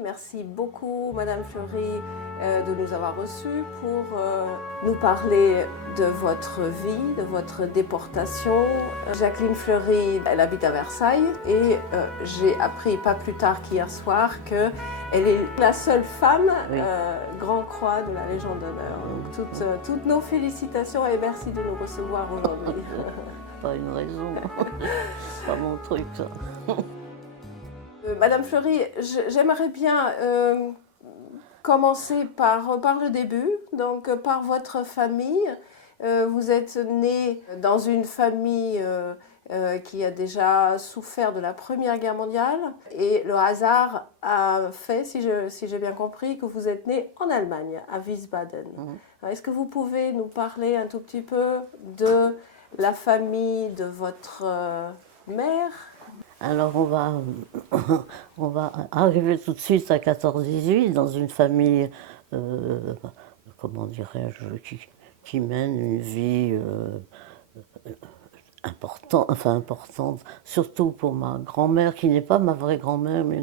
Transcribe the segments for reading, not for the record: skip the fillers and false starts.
Merci beaucoup, Madame Fleury, de nous avoir reçus pour nous parler de votre vie, de votre déportation. Jacqueline Fleury, elle habite à Versailles et j'ai appris pas plus tard qu'hier soir qu'elle est la seule femme Grand Croix de la Légion d'honneur. Donc toutes nos félicitations et merci de nous recevoir aujourd'hui. Pas une raison, c'est pas mon truc ça. Madame Fleury, j'aimerais bien commencer par le début, donc par votre famille. Vous êtes née dans une famille qui a déjà souffert de la Première Guerre mondiale et le hasard a fait, si j'ai bien compris, que vous êtes née en Allemagne, à Wiesbaden. Est-ce que vous pouvez nous parler un tout petit peu de la famille de votre mère ? Alors on va arriver tout de suite à 14-18 dans une famille, comment dirais-je, qui mène une vie importante, surtout pour ma grand-mère, qui n'est pas ma vraie grand-mère, mais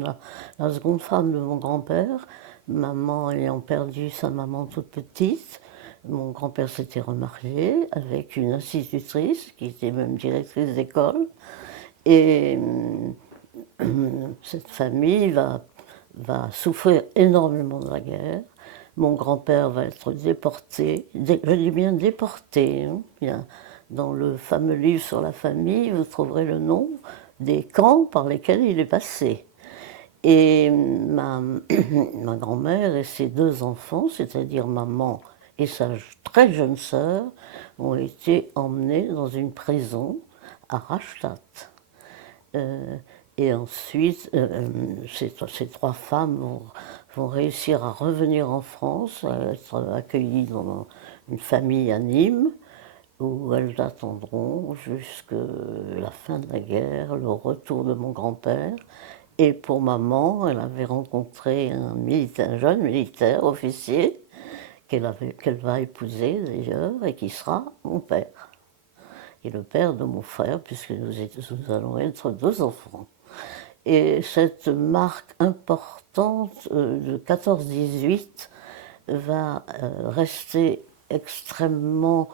la seconde femme de mon grand-père, maman ayant perdu sa maman toute petite. Mon grand-père s'était remarié avec une institutrice qui était même directrice d'école. Et cette famille va souffrir énormément de la guerre. Mon grand-père va être déporté, je dis bien déporté. Hein. Dans le fameux livre sur la famille, vous trouverez le nom des camps par lesquels il est passé. Et ma grand-mère et ses deux enfants, c'est-à-dire maman et sa très jeune sœur, ont été emmenés dans une prison à Rastatt. Et ensuite, ces trois femmes vont réussir à revenir en France, à être accueillies dans une famille à Nîmes, où elles attendront jusqu'à la fin de la guerre, le retour de mon grand-père. Et pour maman, elle avait rencontré un jeune militaire, officier, qu'elle va épouser d'ailleurs, et qui sera mon père. Et le père de mon frère, puisque nous allons être deux enfants. Et cette marque importante de 14-18 va rester extrêmement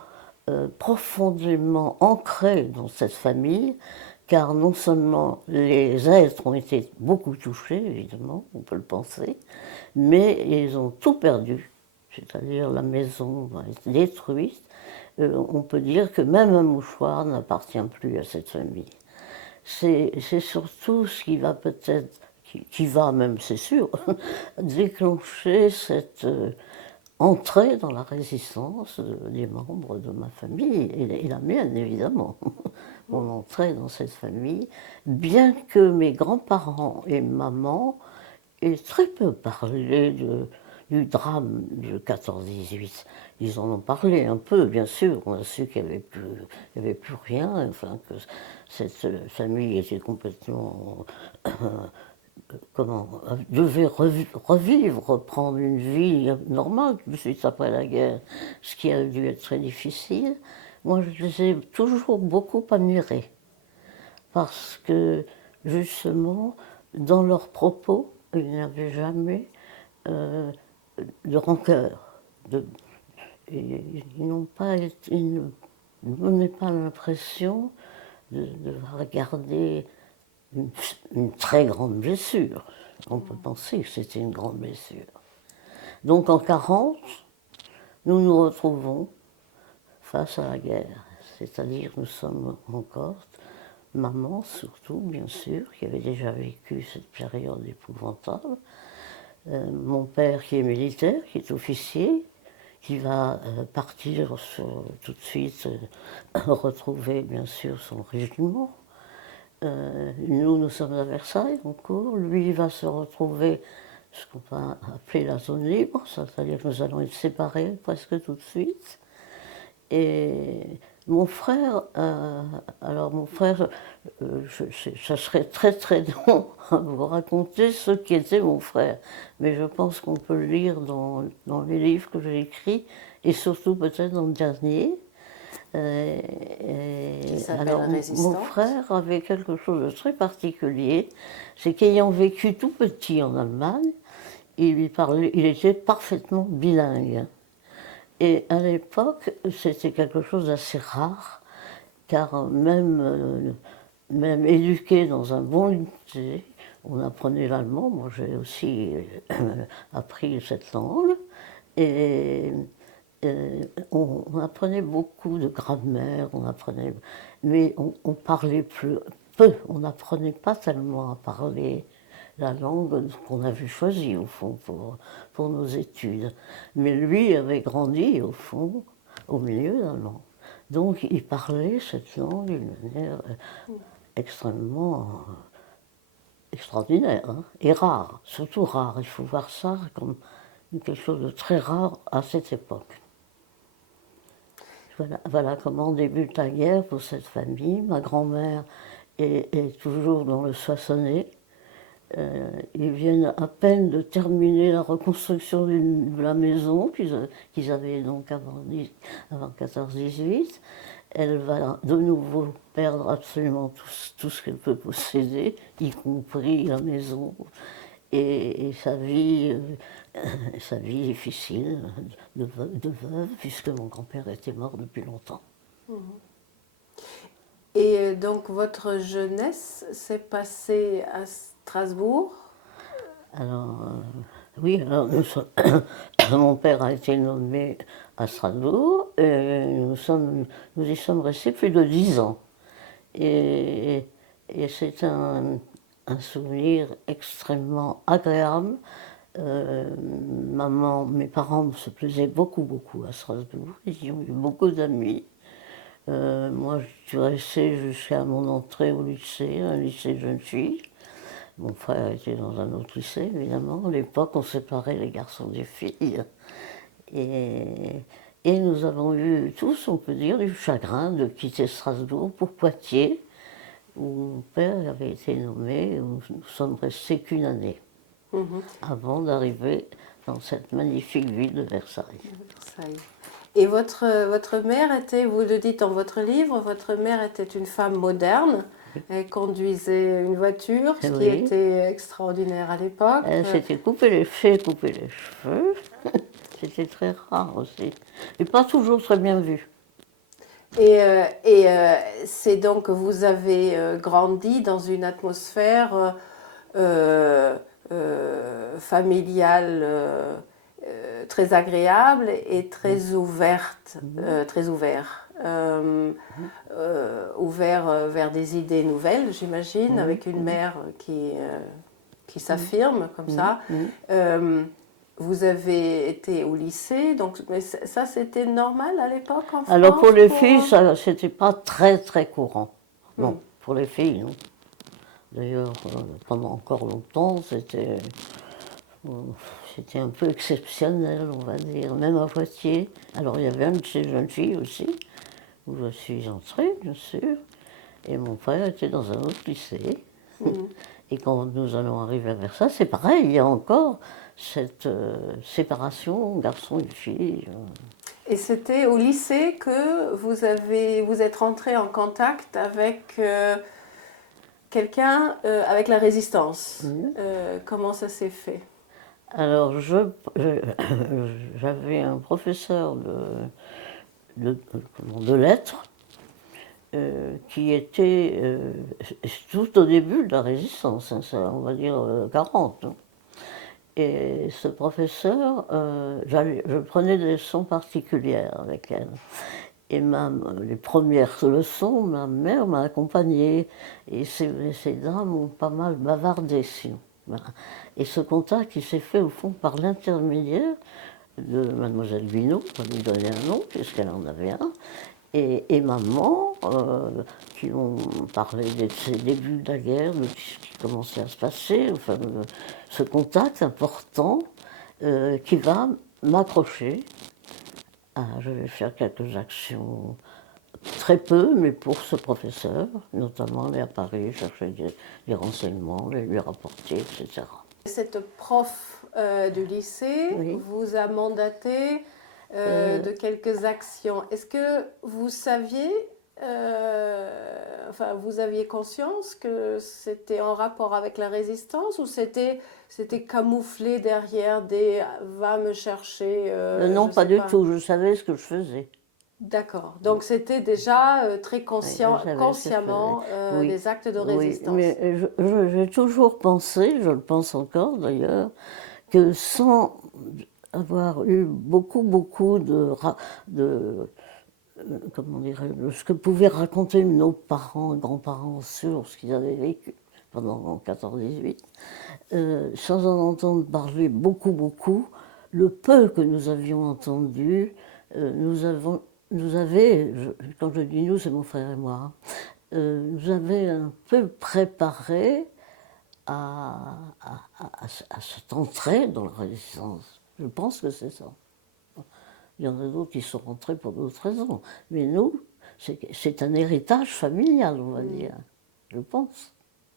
profondément ancrée dans cette famille, car non seulement les êtres ont été beaucoup touchés, évidemment, on peut le penser, mais ils ont tout perdu, c'est-à-dire la maison va être détruite. On peut dire que même un mouchoir n'appartient plus à cette famille. C'est surtout ce qui va peut-être, qui va même, c'est sûr, déclencher cette entrée dans la résistance des membres de ma famille, et la mienne évidemment. Mon entrée dans cette famille, bien que mes grands-parents et maman aient très peu parlé du drame de 14-18. Ils en ont parlé un peu, bien sûr. On a su qu'il n'y avait plus rien, enfin, que cette famille était complètement. Devait revivre, reprendre une vie normale tout de suite après la guerre, ce qui a dû être très difficile. Moi, je les ai toujours beaucoup admirés, parce que, justement, dans leurs propos, il n'y avait jamais de rancœur. Ils n'ont pas été, ils ne donnaient pas l'impression de regarder une très grande blessure. On peut penser que c'était une grande blessure. Donc en 1940, nous nous retrouvons face à la guerre. C'est-à-dire nous sommes en Corse, maman surtout, bien sûr, qui avait déjà vécu cette période épouvantable. Mon père qui est militaire, qui est officier, qui va partir tout de suite retrouver bien sûr son régiment. Nous sommes à Versailles en cours. Lui va se retrouver ce qu'on va appeler la zone libre, c'est-à-dire que nous allons être séparés presque tout de suite. Et mon frère, ça serait très très long à vous raconter ce qui était mon frère, mais je pense qu'on peut le lire dans les livres que j'ai écrits, et surtout peut-être dans le dernier. Qui s'appelle Alors, mon Résistante. frère avait quelque chose de très particulier, c'est qu'ayant vécu tout petit en Allemagne, il était parfaitement bilingue. Et à l'époque, c'était quelque chose d'assez rare, car même éduqué dans un bon lycée, on apprenait l'allemand. Moi, j'ai aussi appris cette langue. Et on apprenait beaucoup de grammaire, mais on parlait peu. On n'apprenait pas tellement à parler la langue qu'on avait choisie, au fond, pour nos études. Mais lui avait grandi, au fond, au milieu d'allemand. Donc il parlait cette langue d'une manière extrêmement extraordinaire, hein, et rare, surtout rare. Il faut voir ça comme quelque chose de très rare à cette époque. Voilà comment débute la guerre pour cette famille. Ma grand-mère est toujours dans le Soissonnais. Ils viennent à peine de terminer la reconstruction de la maison qu'ils avaient donc avant 14-18. Elle va de nouveau perdre absolument tout ce qu'elle peut posséder, y compris la maison et sa vie difficile de veuve, puisque mon grand-père était mort depuis longtemps. Et donc votre jeunesse s'est passée à Strasbourg. Alors, oui, alors mon père a été nommé à Strasbourg et nous y sommes restés plus de 10 ans. Et, et c'est un souvenir extrêmement agréable. Mes parents se plaisaient beaucoup à Strasbourg. Ils ont eu beaucoup d'amis. Moi, je suis restée jusqu'à mon entrée au lycée, un lycée de jeunes filles. Mon frère était dans un autre lycée, évidemment. À l'époque, on séparait les garçons des filles. Et nous avons eu tous, on peut dire, du chagrin de quitter Strasbourg pour Poitiers, où mon père avait été nommé, où nous sommes restés qu'une année, avant d'arriver dans cette magnifique ville de Versailles. Versailles. Et votre mère était, vous le dites dans votre livre, votre mère était une femme moderne. Elle conduisait une voiture, ce qui était extraordinaire à l'époque. Elle s'était coupé les cheveux. C'était très rare aussi. Et pas toujours très bien vu. Et c'est donc que vous avez grandi dans une atmosphère familiale très agréable et très ouverte, ouvert vers des idées nouvelles, j'imagine, avec une mère qui s'affirme comme ça. Vous avez été au lycée, donc mais ça c'était normal à l'époque en France? Alors pour les filles, ça c'était pas très courant. Non, pour les filles, non. D'ailleurs, pendant encore longtemps, c'était un peu exceptionnel, on va dire, même à Poitiers. Alors il y avait un de ces jeunes filles aussi, où je suis entrée, bien sûr, et mon frère était dans un autre lycée. Et quand nous allons arriver à Versailles, c'est pareil, il y a encore cette séparation garçon et fille. Et c'était au lycée que vous êtes rentré en contact avec quelqu'un, avec la résistance. Comment ça s'est fait? Alors, j'avais un professeur de lettres qui était tout au début de la résistance, hein, ça, on va dire 40. Hein. Et ce professeur, je prenais des leçons particulières avec elle. Et les premières leçons, ma mère m'a accompagnée. Et ces dames ont pas mal bavardé, sinon. Voilà. Et ce contact, il s'est fait au fond par l'intermédiaire de mademoiselle Binot, on lui donnait un nom, puisqu'elle en avait un, et maman, qui ont parlé de ces débuts de la guerre, de ce qui commençait à se passer, enfin, ce contact important qui va m'accrocher. Je vais faire quelques actions, très peu, mais pour ce professeur, notamment aller à Paris, chercher des renseignements, les lui rapporter, etc. Cette prof du lycée vous a mandaté de quelques actions. Est-ce que vous saviez, enfin, vous aviez conscience que c'était en rapport avec la résistance ou c'était camouflé derrière des va me chercher, Non, je pas sais du pas. tout, je savais ce que je faisais. D'accord. Donc c'était déjà très Oui, je savais ce que je faisais. consciemment Oui, des actes de oui, résistance. mais j'ai toujours pensé, je le pense encore d'ailleurs, que sans avoir eu beaucoup de comment dirais-je, ce que pouvaient raconter nos parents, grands-parents sur ce qu'ils avaient vécu pendant 14-18, sans en entendre parler beaucoup, le peu que nous avions entendu, nous avait, quand je dis nous, c'est mon frère et moi, nous avait un peu préparé à cette entrée dans la résistance. Je pense que c'est ça. Il y en a d'autres qui sont rentrés pour d'autres raisons. Mais nous, c'est un héritage familial, on va dire. Je pense.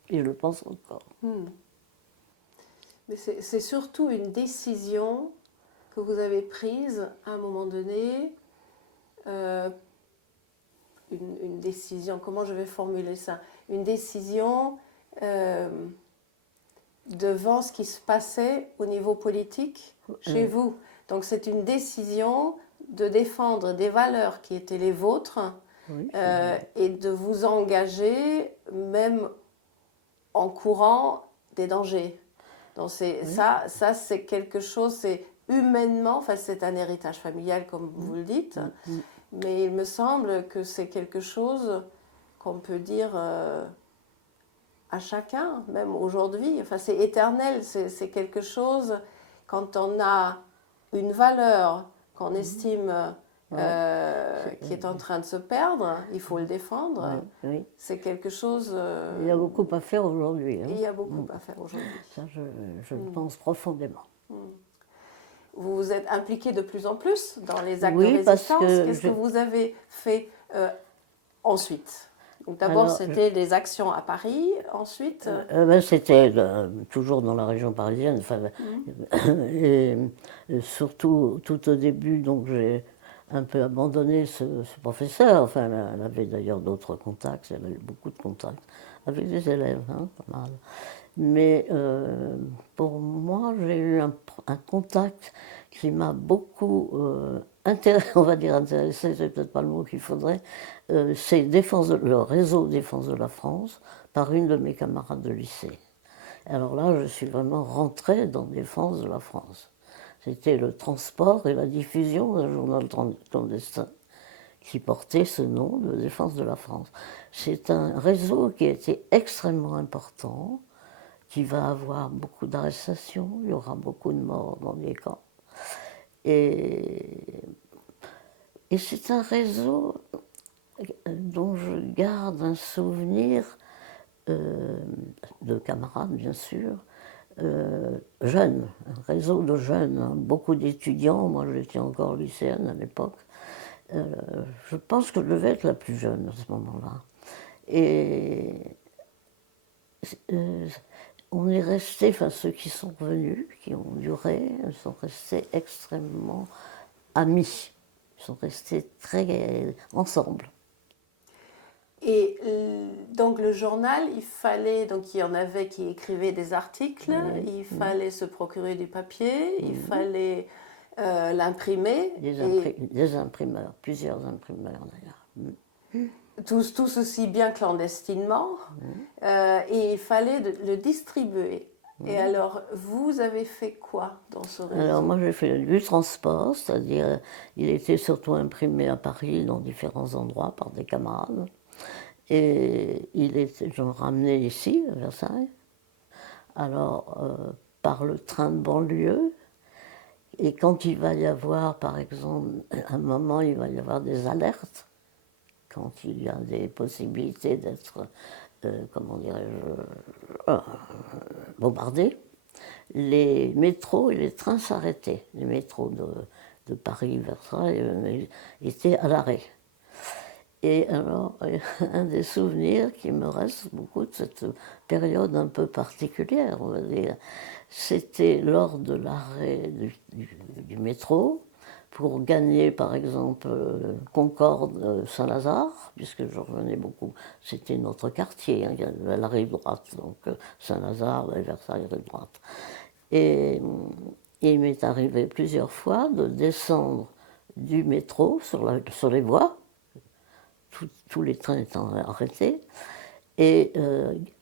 Et je le pense encore. Mais c'est surtout une décision que vous avez prise à un moment donné, euh, une décision, comment je vais formuler ça? Une décision euh, devant ce qui se passait au niveau politique chez vous. Donc c'est une décision de défendre des valeurs qui étaient les vôtres Oui, et de vous engager même en courant des dangers. Donc ça c'est quelque chose, c'est humainement, enfin c'est un héritage familial comme vous le dites, mais il me semble que c'est quelque chose qu'on peut dire à chacun, même aujourd'hui. Enfin c'est éternel, c'est quelque chose, quand on a une valeur qu'on estime qui est en train de se perdre, il faut le défendre. oui. C'est quelque chose... Il y a beaucoup à faire aujourd'hui. il y a beaucoup à faire aujourd'hui. Ça, je le pense profondément. Vous vous êtes impliqué de plus en plus dans les actes de Oui, parce résistance. que Qu'est-ce que vous avez fait ensuite? Donc d'abord, alors, c'était des actions à Paris. Ensuite, c'était toujours dans la région parisienne. Enfin, et surtout, tout au début, donc j'ai un peu abandonné ce professeur. Enfin, elle avait d'ailleurs d'autres contacts. Elle a eu beaucoup de contacts avec des élèves, hein, pas mal. Mais pour moi, j'ai eu un contact qui m'a beaucoup on va dire intéressé, c'est peut-être pas le mot qu'il faudrait, c'est le réseau Défense de la France par une de mes camarades de lycée. Alors là, je suis vraiment rentrée dans Défense de la France. C'était le transport et la diffusion d'un journal clandestin qui portait ce nom de Défense de la France. C'est un réseau qui a été extrêmement important, qui va avoir beaucoup d'arrestations, il y aura beaucoup de morts dans les camps. Et c'est un réseau dont je garde un souvenir de camarades, bien sûr, jeunes, un réseau de jeunes, hein, beaucoup d'étudiants. Moi, j'étais encore lycéenne à l'époque. Je pense que je devais être la plus jeune à ce moment-là. Et on est restés, enfin ceux qui sont venus, qui ont duré, sont restés extrêmement amis. Ils sont restés très ensemble. et donc le journal, il fallait, donc il y en avait qui écrivaient des articles, il fallait se procurer du papier, il fallait l'imprimer. Des imprimeurs, plusieurs imprimeurs d'ailleurs. Tout ceci bien clandestinement, et il fallait le distribuer. Et alors, vous avez fait quoi dans ce réseau? Alors moi j'ai fait du transport, c'est-à-dire il était surtout imprimé à Paris dans différents endroits par des camarades. Et j'en ramenais ici, à Versailles. Alors par le train de banlieue. Et quand il va y avoir, par exemple, à un moment, il va y avoir des alertes, quand il y a des possibilités d'être, comment dirais-je, bombardés, les métros et les trains s'arrêtaient. Les métros de Paris, Versailles, étaient à l'arrêt. Et alors, un des souvenirs qui me reste beaucoup de cette période un peu particulière, on va dire, c'était lors de l'arrêt du métro pour gagner, par exemple, Concorde, Saint-Lazare, puisque je revenais beaucoup. C'était notre quartier, hein, la rive droite, donc Saint-Lazare, Versailles, rive droite. Et il m'est arrivé plusieurs fois de descendre du métro sur les voies, tous les trains étant arrêtés, et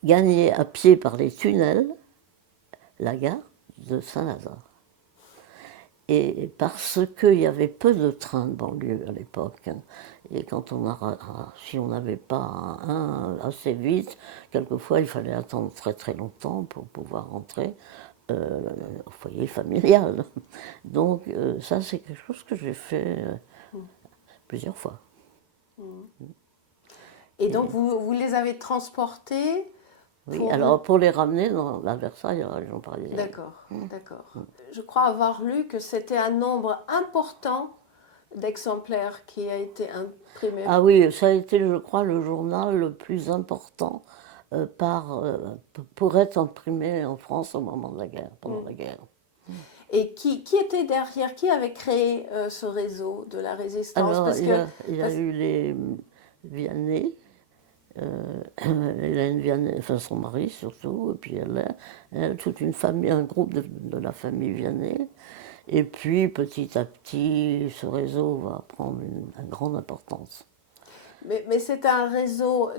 gagner à pied par les tunnels la gare de Saint-Lazare. Et parce qu'il y avait peu de trains de banlieue à l'époque, hein, et si on n'avait pas un assez vite, quelquefois il fallait attendre très très longtemps pour pouvoir rentrer au foyer familial. Donc ça c'est quelque chose que j'ai fait plusieurs fois. Et donc vous les avez transportés Oui, pour... alors pour les ramener à Versailles, en région parisienne. D'accord, d'accord. Je crois avoir lu que c'était un nombre important d'exemplaires qui a été imprimé. Ah oui, ça a été, je crois, le journal le plus important pour être imprimé en France au moment de la guerre, pendant la guerre. Et qui était derrière, qui avait créé ce réseau de la résistance? Alors, Parce il y a eu les Vianney, Hélène Vianney, enfin son mari surtout, et puis elle, toute une famille, un groupe de la famille Vianney. Et puis petit à petit, ce réseau va prendre une grande importance. Mais c'est un réseau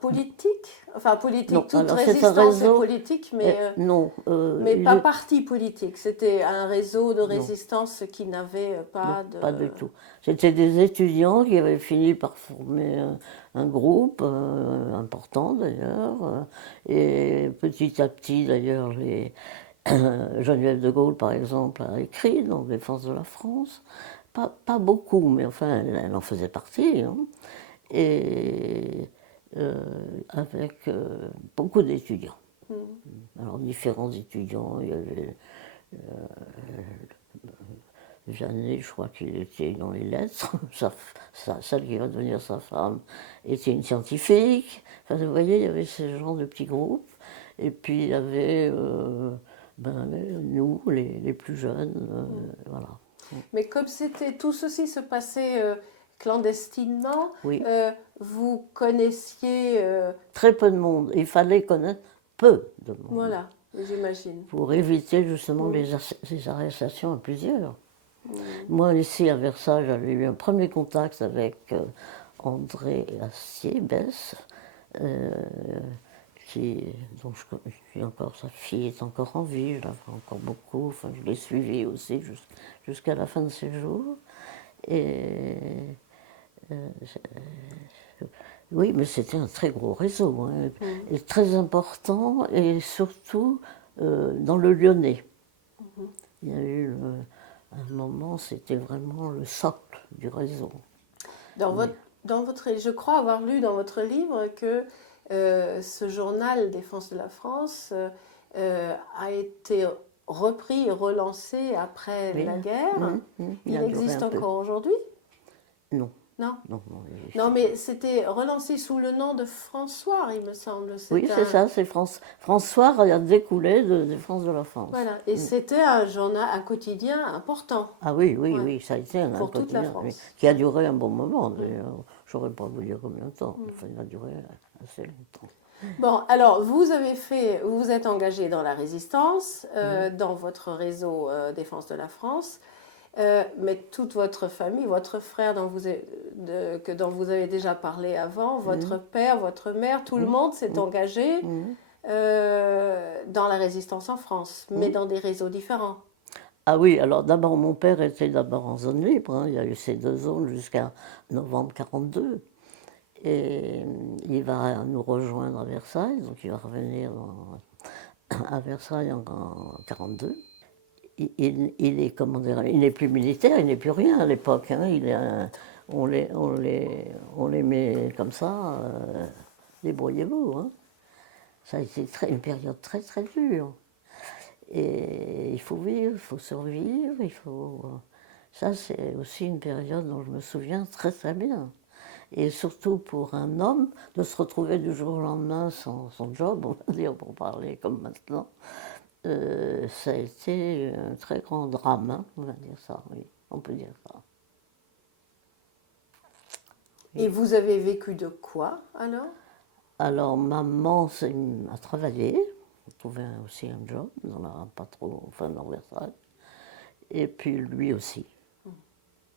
politique, Non, toute alors c'est un résistance est réseau. politique, Non, mais pas parti politique. C'était un réseau de non, résistance qui n'avait pas non, de... pas du tout. C'était des étudiants qui avaient fini par former un groupe important d'ailleurs, et petit à petit d'ailleurs Geneviève de Gaulle par exemple a écrit dans Défense de la France, pas beaucoup, mais enfin elle en faisait partie, hein. Et avec beaucoup d'étudiants. Alors différents étudiants, il y avait Jeannet, je crois qu'il était dans les lettres, celle qui va devenir sa femme était une scientifique. Enfin, vous voyez, il y avait ce genre de petits groupes. Et puis il y avait nous, les plus jeunes, voilà. Mais comme tout ceci se passait clandestinement, Oui. vous connaissiez... Très peu de monde. Il fallait connaître peu de monde. Voilà, j'imagine. Pour éviter justement les arrestations à plusieurs. Moi, ici à Versailles, j'avais eu un premier contact avec André Assier-Besse, dont encore, sa fille est encore en vie, je la vois encore beaucoup, enfin, je l'ai suivie aussi jusqu'à la fin de ses jours. Et oui, mais c'était un très gros réseau, hein, et très important, et surtout dans le Lyonnais. Il y a eu un moment, c'était vraiment le socle du réseau. Je crois avoir lu dans votre livre que ce journal Défense de la France a été repris et relancé après la guerre. Il existe encore aujourd'hui? Non. Non? Non, Non, mais c'était relancé sous le nom de François, il me semble. Oui, c'est ça, c'est François a découlé de Défense de la France. Voilà, et c'était un journal, un quotidien important. Ah oui, oui, oui, ça a été un pour toute la quotidien, France. oui, qui a duré un bon moment d'ailleurs. Je ne saurais pas vous dire combien de temps, enfin, il a duré assez longtemps. Bon, alors vous vous êtes engagé dans la résistance, dans votre réseau Défense de la France, mais toute votre famille, votre frère dont vous avez déjà parlé avant, votre père, votre mère, tout le monde s'est engagé dans la résistance en France, mais dans des réseaux différents. Ah oui, alors d'abord mon père était d'abord en zone libre, hein, il y a eu ces 2 zones jusqu'à novembre 1942. Et il va nous rejoindre à Versailles, donc il va revenir à Versailles en 1942. Il est, comment dire, il n'est plus militaire, il n'est plus rien à l'époque, hein, on les met comme ça, débrouillez-vous, hein. Ça a été une période très très dure. Et il faut vivre, il faut survivre, ça c'est aussi une période dont je me souviens très très bien. Et surtout pour un homme, de se retrouver du jour au lendemain sans son job, on va dire, pour parler comme maintenant, ça a été un très grand drame, hein, on va dire ça, oui. on peut dire ça. Et vous avez vécu de quoi alors? Alors, maman a travaillé, elle trouvait aussi un job, pas trop, enfin, dans Versailles, et puis lui aussi.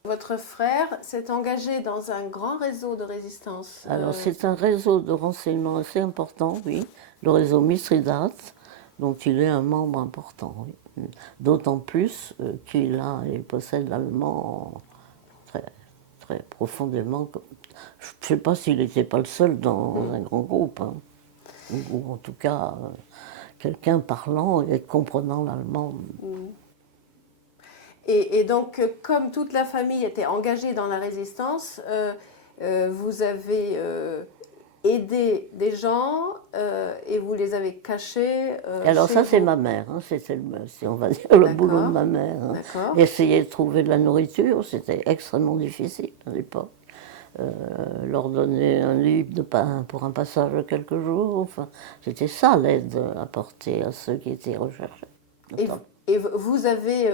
Votre frère s'est engagé dans un grand réseau de résistance. Alors, c'est un réseau de renseignement assez important, oui, le réseau Mithridate, dont il est un membre important, oui. D'autant plus il possède l'allemand très, très profondément. Je ne sais pas s'il n'était pas le seul dans un grand groupe, hein, ou en tout cas quelqu'un parlant et comprenant l'allemand. Et donc, comme toute la famille était engagée dans la résistance, vous avez aidé des gens et vous les avez cachés Alors chez ça, c'est vous. ma mère, hein, on va dire le boulot de D'accord. ma mère. Hein. D'accord. Essayer de trouver de la nourriture, c'était extrêmement difficile à l'époque. Leur donner un livre de pain pour un passage de quelques jours, enfin, c'était ça l'aide apportée à ceux qui étaient recherchés. Et, et vous avez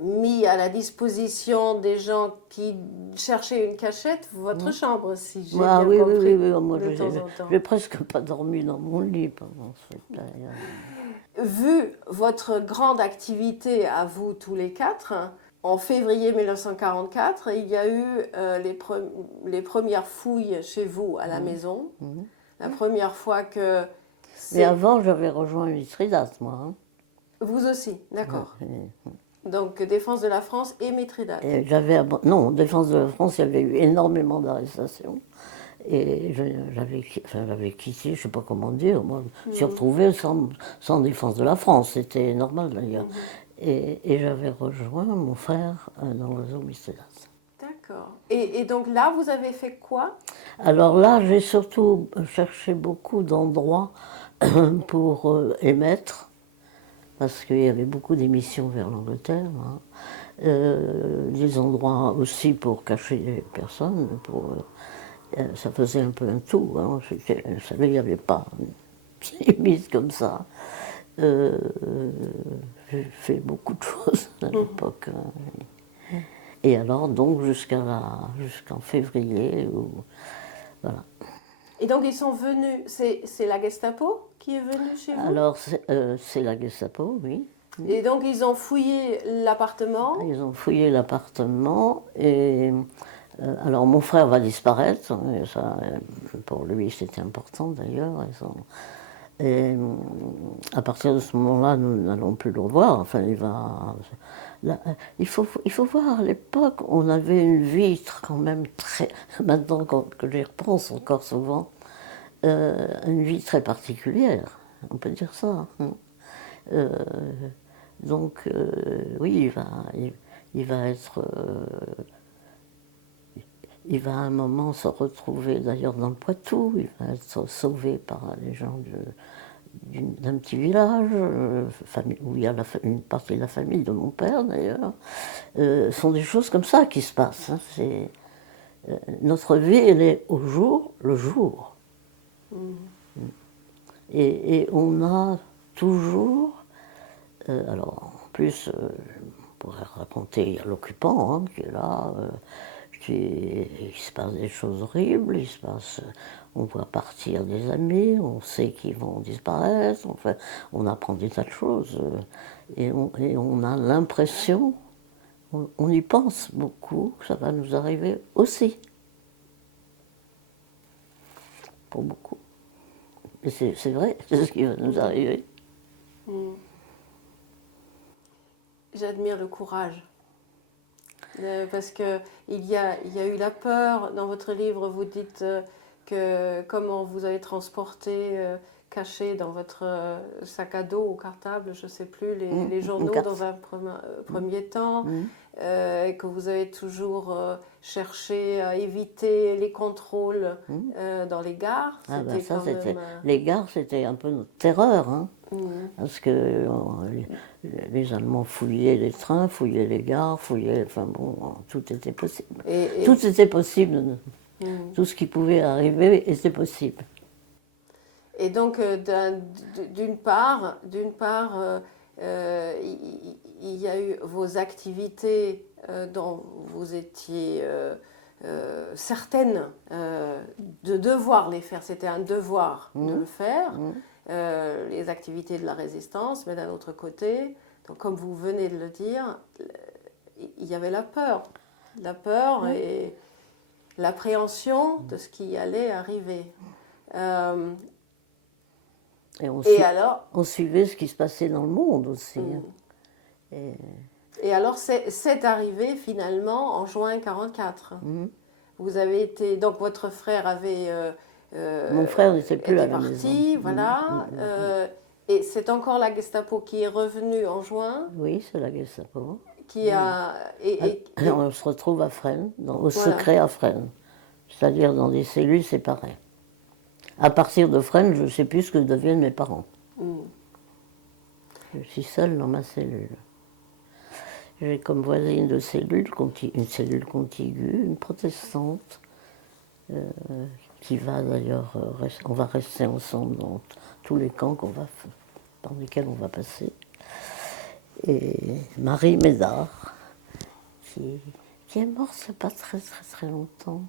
mis à la disposition des gens qui cherchaient une cachette votre chambre, si j'ai bien oui, compris, oui, moi de temps en temps. j'ai presque pas dormi dans mon lit pendant cette période. Vu votre grande activité à vous tous les quatre, en février 1944, il y a eu les premières fouilles chez vous à la maison. La première fois que... Mais avant, j'avais rejoint Mithridate, moi. Hein. Vous aussi, d'accord. Ouais. Donc, Défense de la France et Mithridate. Et non, Défense de la France, il y avait eu énormément d'arrestations. Et j'avais quitté, je ne sais pas comment dire, moi, je me suis retrouvée sans Défense de la France, c'était normal d'ailleurs. Et j'avais rejoint mon frère dans le réseau Mithridate. D'accord. Et donc là, vous avez fait quoi? Alors là, j'ai surtout cherché beaucoup d'endroits pour émettre, parce qu'il y avait beaucoup d'émissions vers l'Angleterre. Hein. Des endroits aussi pour cacher les personnes. Ça faisait un peu un tout. Hein. Vous savez, il n'y avait pas une limite comme ça. J'ai fait beaucoup de choses à l'époque. Hein. Et alors, donc, jusqu'en février, voilà. Et donc, ils sont venus, c'est la Gestapo qui est venue chez vous? Alors, c'est la Gestapo, oui. Et donc, ils ont fouillé l'appartement? Ils ont fouillé l'appartement et alors mon frère va disparaître, et ça, pour lui c'était important d'ailleurs. Et à partir de ce moment-là, nous n'allons plus le revoir. Enfin, il faut voir, à l'époque, on avait une vitre quand même très. Maintenant que j'y repense encore souvent, une vie très particulière, on peut dire ça. Hein. Donc, oui, il va être. Il va à un moment se retrouver d'ailleurs dans le Poitou, il va être sauvé par les gens d'un petit village, où il y a une partie de la famille de mon père d'ailleurs. Ce sont des choses comme ça qui se passent. Hein. Notre vie, elle est au jour le jour. Et on a toujours. Alors, en plus, on pourrait raconter, il y a l'occupant hein, qui est là, il se passe des choses horribles, on voit partir des amis, on sait qu'ils vont disparaître, on apprend des tas de choses. Et on a l'impression, on y pense beaucoup, que ça va nous arriver aussi. Pour beaucoup. Et c'est vrai, c'est ce qui va nous arriver. J'admire le courage. Parce qu'il y a eu la peur. Dans votre livre, vous dites que comment vous avez transporté, caché dans votre sac à dos ou cartable, je ne sais plus, les journaux dans un premier temps, et que vous avez toujours cherché à éviter les contrôles dans les gares. Les gares, c'était un peu notre terreur. Hein. Parce que les Allemands fouillaient les trains, fouillaient les gares, enfin bon, tout était possible. Tout était possible. Tout ce qui pouvait arriver était possible. Et donc, d'une part il y a eu vos activités dont vous étiez certaine de devoir les faire. C'était un devoir de le faire. Les activités de la résistance, mais d'un autre côté, donc comme vous venez de le dire, il y avait la peur et l'appréhension de ce qui allait arriver. Et alors, on suivait ce qui se passait dans le monde aussi. Et alors, c'est arrivé finalement en juin 1944. Vous avez été. Donc, votre frère avait. Mon frère n'était plus à la parti, maison. voilà. Et c'est encore la Gestapo qui est revenue en juin. Oui, c'est la Gestapo. Qui a. Et on se retrouve à Fresnes, au secret à Fresnes, c'est-à-dire dans des cellules séparées. À partir de Fresnes, je ne sais plus ce que deviennent mes parents. Je suis seule dans ma cellule. J'ai comme voisine de cellule, une cellule contiguë, une protestante, qui va d'ailleurs, on va rester ensemble dans tous les camps par lesquels on va passer. Et Marie Médard, qui est morte il n'y a pas très longtemps.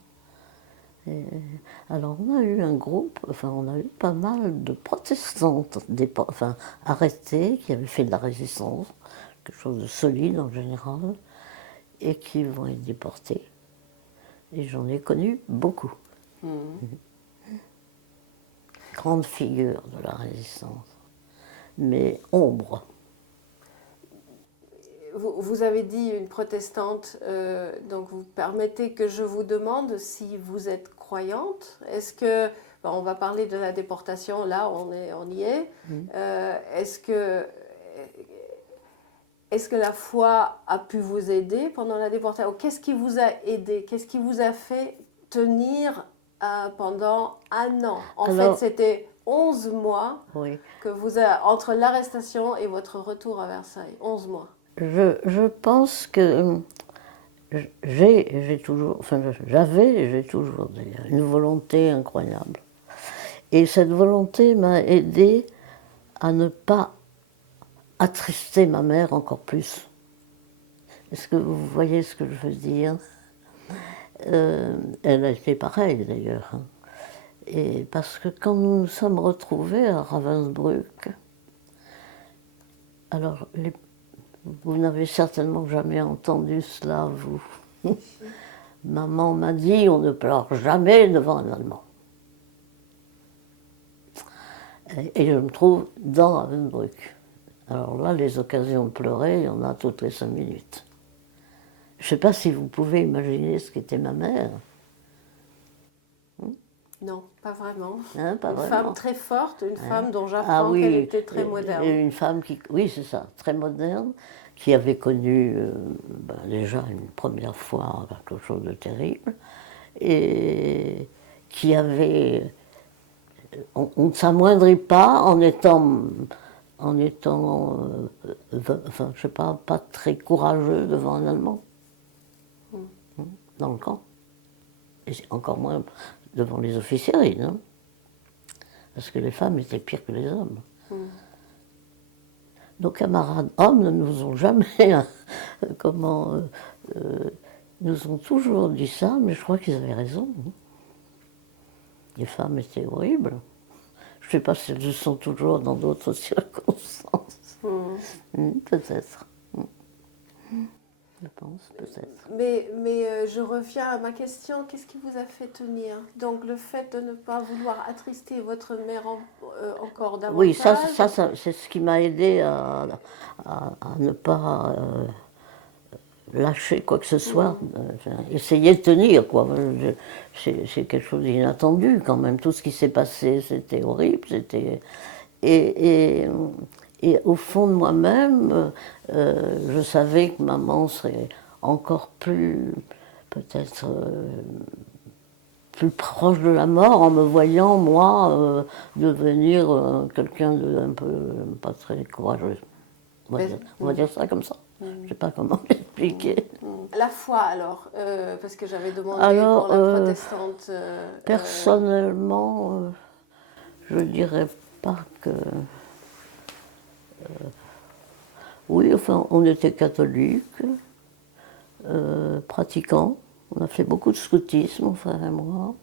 Alors on a eu un groupe, on a eu pas mal de protestantes, arrêtées, qui avaient fait de la résistance, quelque chose de solide en général, et qui vont être déportées. Et j'en ai connu beaucoup. Grande figure de la résistance, mais ombre. Vous avez dit une protestante, donc vous permettez que je vous demande si vous êtes croyante. Est-ce que, on va parler de la déportation, là on y est. Est-ce que la foi a pu vous aider pendant la déportation? Qu'est-ce qui vous a aidé? Qu'est-ce qui vous a fait tenir pendant un an? Alors, fait, c'était 11 mois que entre l'arrestation et votre retour à Versailles. 11 mois. Je pense que j'avais et j'ai toujours d'ailleurs une volonté incroyable. Et cette volonté m'a aidée à ne pas attrister ma mère encore plus. Est-ce que vous voyez ce que je veux dire? Elle a été pareille d'ailleurs. Et parce que quand nous nous sommes retrouvés à Ravensbrück, alors vous n'avez certainement jamais entendu cela, vous. Maman m'a dit, on ne pleure jamais devant un Allemand. Et je me trouve dans Ravensbrück. Alors là, les occasions de pleurer, il y en a toutes les 5 minutes. Je ne sais pas si vous pouvez imaginer ce qu'était ma mère. Non, pas vraiment. Hein, pas une vraiment. Femme très forte, une femme dont j'apprends qu'elle était très moderne. Et une femme oui, c'est ça, très moderne, qui avait connu déjà une première fois quelque chose de terrible, et qui avait... On ne s'amoindrit pas en étant je sais pas très courageux devant un Allemand, dans le camp. Et encore moins devant les officiers, hein, parce que les femmes étaient pires que les hommes. Nos camarades hommes ne nous ont jamais, nous ont toujours dit ça, mais je crois qu'ils avaient raison. Les femmes étaient horribles. Je ne sais pas si elles le sont toujours dans d'autres circonstances. Peut-être. Je pense, peut-être. Mais je reviens à ma question, qu'est-ce qui vous a fait tenir? Donc le fait de ne pas vouloir attrister votre mère encore davantage? Oui, ça c'est ce qui m'a aidé à ne pas lâcher quoi que ce soit, essayer de tenir, quoi. C'est quelque chose d'inattendu quand même. Tout ce qui s'est passé, c'était horrible, et au fond de moi-même, je savais que maman serait encore plus, peut-être, plus proche de la mort en me voyant, moi, devenir quelqu'un de un peu pas très courageux. On va dire ça comme ça. Je ne sais pas comment l'expliquer. La foi alors, parce que j'avais demandé pour la protestante. Personnellement, je ne dirais pas que... Oui, enfin, on était catholiques, pratiquants. On a fait beaucoup de scoutisme, mon frère et moi.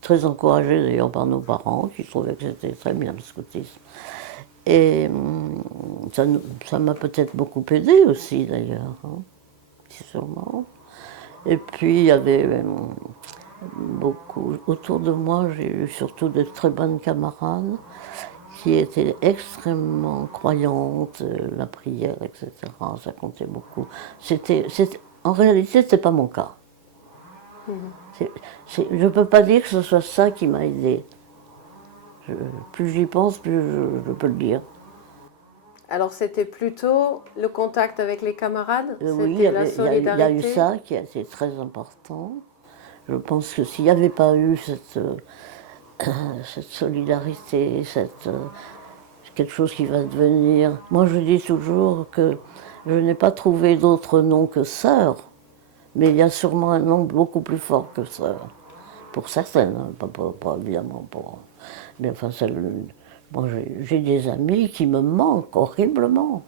Très encouragés d'ailleurs par nos parents, qui trouvaient que c'était très bien le scoutisme. Et ça m'a peut-être beaucoup aidé aussi d'ailleurs, hein, sûrement. Et puis il y avait beaucoup, autour de moi, j'ai eu surtout de très bonnes camarades qui étaient extrêmement croyantes, la prière, etc. Ça comptait beaucoup. En réalité, ce n'était pas mon cas. Je ne peux pas dire que ce soit ça qui m'a aidé. Plus j'y pense, plus je peux le dire. Alors c'était plutôt le contact avec les camarades, Oui, c'était la il y a eu solidarité. ça qui a été très important. Je pense que s'il n'y avait pas eu cette solidarité, quelque chose qui va devenir... Moi, je dis toujours que je n'ai pas trouvé d'autre nom que sœur, mais il y a sûrement un nom beaucoup plus fort que sœur. Pour certaines, hein, pas évidemment pour... Mais enfin, moi, j'ai des amis qui me manquent horriblement.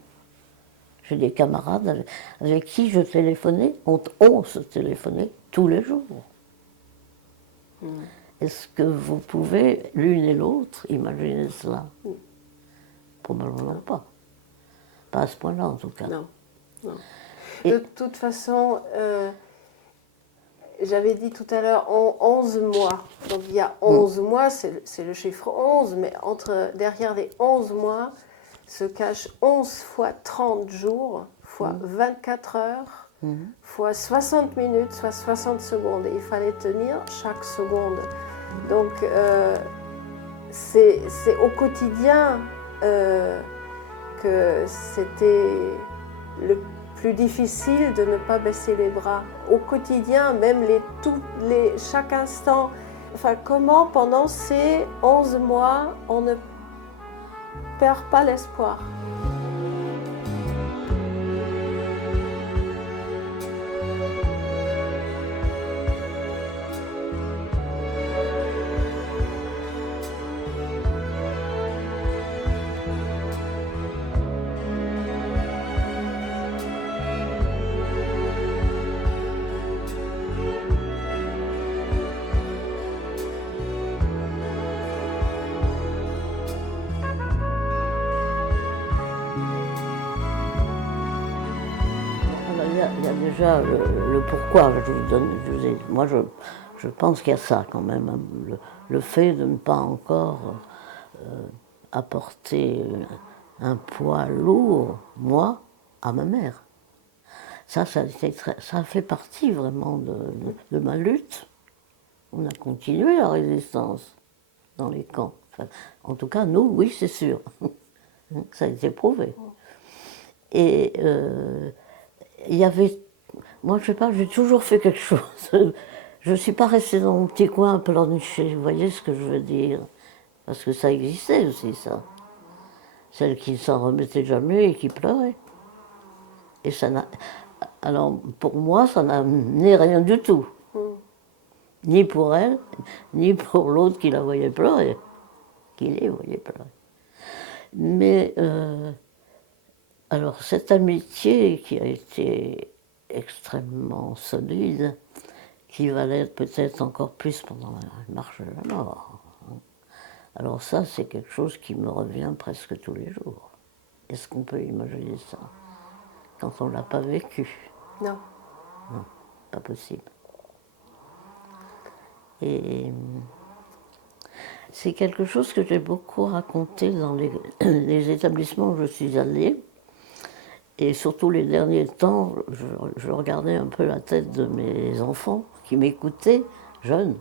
J'ai des camarades avec qui je téléphonais, on se téléphonait tous les jours. Est-ce que vous pouvez, l'une et l'autre, imaginer cela? Probablement pas. Pas à ce point-là, en tout cas. Non, non. Et- De toute façon, j'avais dit tout à l'heure en 11 mois. Donc il y a 11 mois, c'est le chiffre 11, mais derrière les 11 mois se cachent 11 fois 30 jours, fois 24 heures, fois 60 minutes, soit 60 secondes. Et il fallait tenir chaque seconde. Donc c'est au quotidien que c'était le plus difficile de ne pas baisser les bras. Au quotidien, même chaque instant. Enfin, comment pendant ces 11 mois, on ne perd pas l'espoir. Il y a déjà le pourquoi. Moi, je pense qu'il y a ça quand même, hein, le fait de ne pas encore apporter un poids lourd, moi, à ma mère. Ça a fait partie vraiment de ma lutte. On a continué la résistance dans les camps. Enfin, en tout cas, nous, oui, c'est sûr. Ça a été prouvé. Et il y avait... Moi, je sais pas, j'ai toujours fait quelque chose. Je ne suis pas restée dans mon petit coin pleurnicher, vous voyez ce que je veux dire? Parce que ça existait aussi, ça. Celle qui s'en remettait jamais et qui pleurait. Et ça n'a... Alors, pour moi, ça n'a amené rien du tout. Ni pour elle, ni pour l'autre qui la voyait pleurer. Qui les voyait pleurer. Mais, alors, cette amitié qui a été extrêmement solide, qui va l'être peut-être encore plus pendant la marche de la mort. Alors ça, c'est quelque chose qui me revient presque tous les jours. Est-ce qu'on peut imaginer ça quand on ne l'a pas vécu? Non. Non, pas possible. Et c'est quelque chose que j'ai beaucoup raconté dans les établissements où je suis allée. Et surtout les derniers temps, je regardais un peu la tête de mes enfants qui m'écoutaient, jeunes.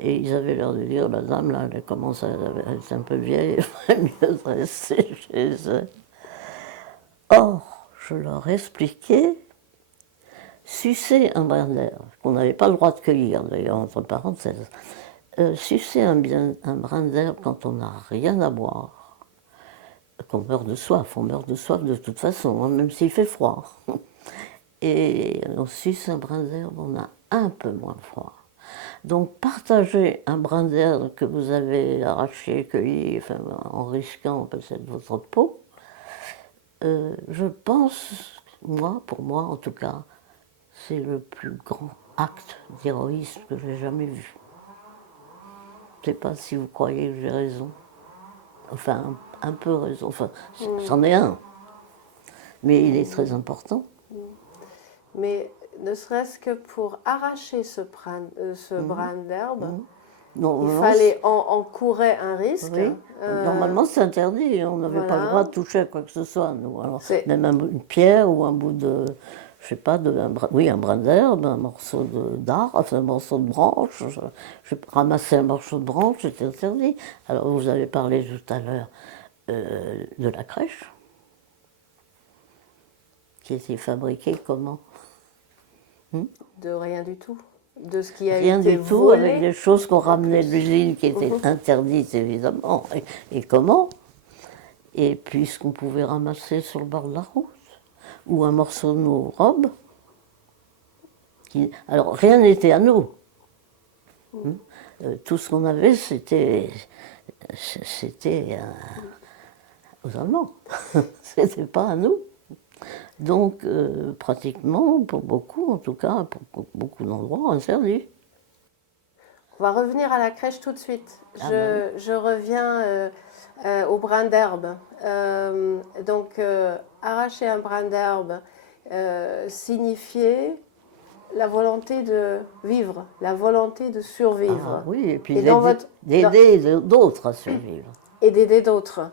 Et ils avaient l'air de dire, la dame, là, elle commence à être un peu vieille, elle va mieux rester chez elle. Or, je leur expliquais, sucer un brin d'herbe, qu'on n'avait pas le droit de cueillir, d'ailleurs, entre parenthèses, sucer un brin d'herbe quand on n'a rien à boire, qu'on meurt de soif, on meurt de soif de toute façon, hein, même s'il fait froid. Et on suce un brin d'herbe, on a un peu moins froid. Donc partager un brin d'herbe que vous avez arraché, cueilli, enfin, en risquant peut-être votre peau, Je pense, moi, pour moi en tout cas, c'est le plus grand acte d'héroïsme que j'ai jamais vu. Je ne sais pas si vous croyez que j'ai raison. Enfin, un peu raison. Enfin, c'en est un. Mais il est très important. Mais ne serait-ce que pour arracher ce brin d'herbe, Non, il non, fallait en courait un risque. oui. Normalement, c'est interdit. On n'avait pas le voilà. droit de toucher à quoi que ce soit, nous. Alors, C'est- même une pierre ou un bout de, je sais pas, un brin d'herbe, un morceau d'arbre, enfin un morceau de branche. Je ramassais un morceau de branche, c'était interdit. Alors, vous avez parlé tout à l'heure de la crèche, qui était fabriquée comment? De rien du tout. De ce qui a Rien été du tout, avec volé. des choses qu'on ramenait de l'usine qui étaient interdites évidemment. Et comment? Et puis ce qu'on pouvait ramasser sur le bord de la route, ou un morceau de nos robes. Alors rien n'était à nous. Tout ce qu'on avait, c'était aux Allemands. C'était pas à nous. Donc pratiquement, pour beaucoup en tout cas, pour beaucoup d'endroits, interdit. On va revenir à la crèche tout de suite. Ah ben Je reviens au brin d'herbe. Arracher un brin d'herbe signifiait la volonté de vivre, la volonté de survivre. Ah oui, et puis Et dans d'aider d'autres à survivre. et d'aider d'autres.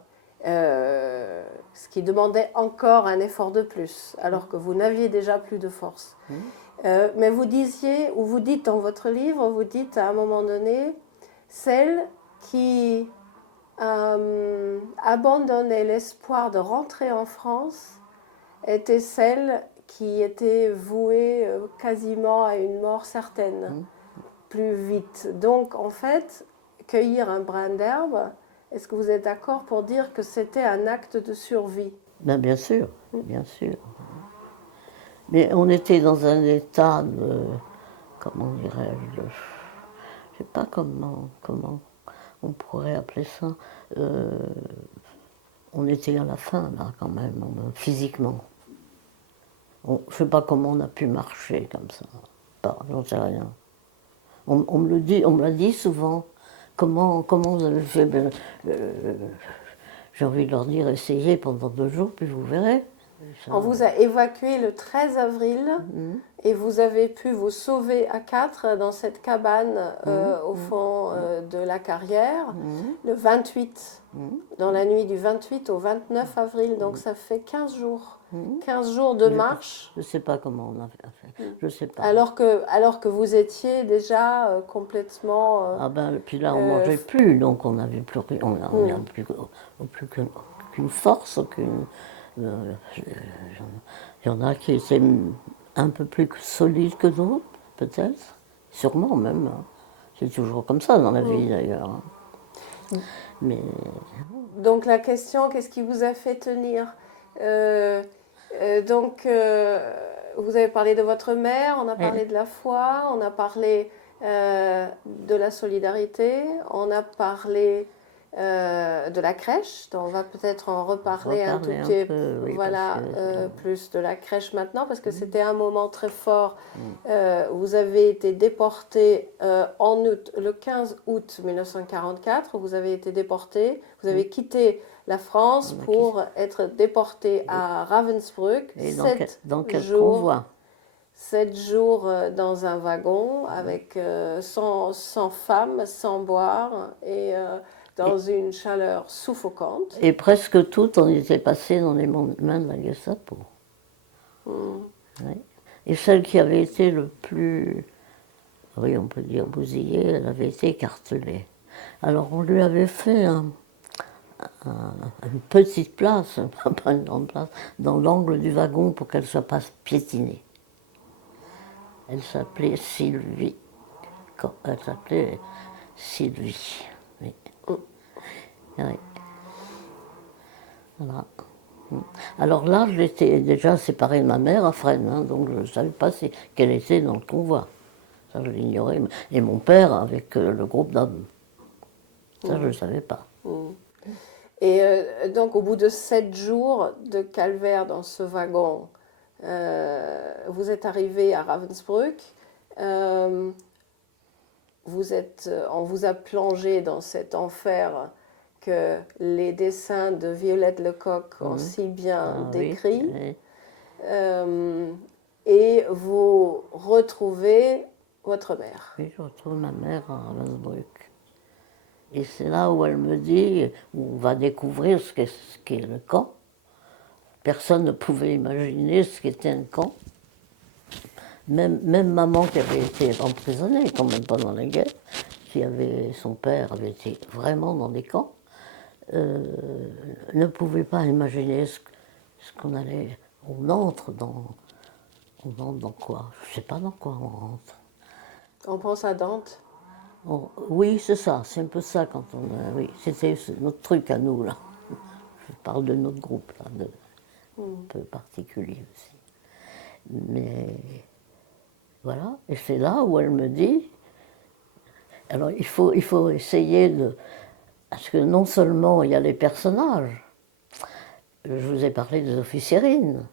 Ce qui demandait encore un effort de plus, alors que vous n'aviez déjà plus de force. Mais vous disiez, ou vous dites dans votre livre, vous dites à un moment donné, celle qui abandonnait l'espoir de rentrer en France était celle qui était vouée quasiment à une mort certaine, plus vite. Donc en fait, cueillir un brin d'herbe, est-ce que vous êtes d'accord pour dire que c'était un acte de survie? Ben, bien sûr, bien sûr. Mais on était dans un état de, comment dirais-je, je sais pas comment on pourrait appeler ça. On était à la fin là quand même, physiquement. Je ne sais pas comment on a pu marcher comme ça. J'en sais rien. On me le dit, on me l'a dit souvent. Comment vous avez fait? J'ai envie de leur dire, essayez pendant 2 jours, puis vous verrez. On vous a évacué le 13 avril et vous avez pu vous sauver à 4 dans cette cabane au fond de la carrière le 28, dans la nuit du 28 au 29 avril. Donc ça fait 15 jours. 15 jours de marche. Je ne sais pas comment on a fait. Je sais pas. Alors que vous étiez déjà complètement... Ah ben, puis là, on ne mangeait plus, donc on n'avait plus rien. On n'avait plus qu'une force, aucune... Il y en a qui étaient un peu plus solides que d'autres, peut-être. Sûrement même. C'est toujours comme ça dans la vie d'ailleurs. Mais Donc la question, qu'est-ce qui vous a fait tenir? Vous avez parlé de votre mère, on a parlé de la foi, on a parlé de la solidarité, on a parlé de la crèche, dont on va peut-être en reparler un tout petit peu, oui, voilà, plus de la crèche maintenant, parce que c'était un moment très fort. Vous avez été déporté en août, le 15 août 1944, vous avez été déporté, vous avez quitté la France pour être déporté à Ravensbrück. Et dans quel jours, convoi? 7 jours dans un wagon avec sans femme, sans boire et dans une chaleur suffocante. Et presque toutes ont été passées dans les mains de la Gestapo. Oui. Et celle qui avait été le plus, oui, on peut dire bousillée, elle avait été écartelée. Alors on lui avait fait une petite place, pas une grande place, dans l'angle du wagon pour qu'elle ne soit pas piétinée. Elle s'appelait Sylvie. Elle s'appelait Sylvie. Oui. Oui. Voilà. Alors là, j'étais déjà séparée de ma mère à Fresnes, hein, donc je ne savais pas qu'elle était dans le convoi. Ça, je l'ignorais. Et mon père avec le groupe d'hommes. Ça, je ne savais pas. Et donc, au bout de 7 jours de calvaire dans ce wagon, vous êtes arrivé à Ravensbrück. Euh, on vous a plongé dans cet enfer que les dessins de Violette Lecoq ont si bien décrit. Oui. Et vous retrouvez votre mère. Oui, je retrouve ma mère à Ravensbrück. Et c'est là où elle me dit, où on va découvrir ce qu'est le camp. Personne ne pouvait imaginer ce qu'était un camp. Même maman qui avait été emprisonnée quand même pendant la guerre, son père avait été vraiment dans des camps, ne pouvait pas imaginer ce qu'on allait. On entre dans quoi? Je ne sais pas dans quoi on rentre. On pense à Dante. Oui, c'est ça, c'est un peu ça quand on a. Oui, c'était notre truc à nous, là. Je parle de notre groupe, là, un peu particulier aussi. Mais voilà, et c'est là où elle me dit. Alors il faut essayer de. Parce que non seulement il y a les personnages, je vous ai parlé des officierines.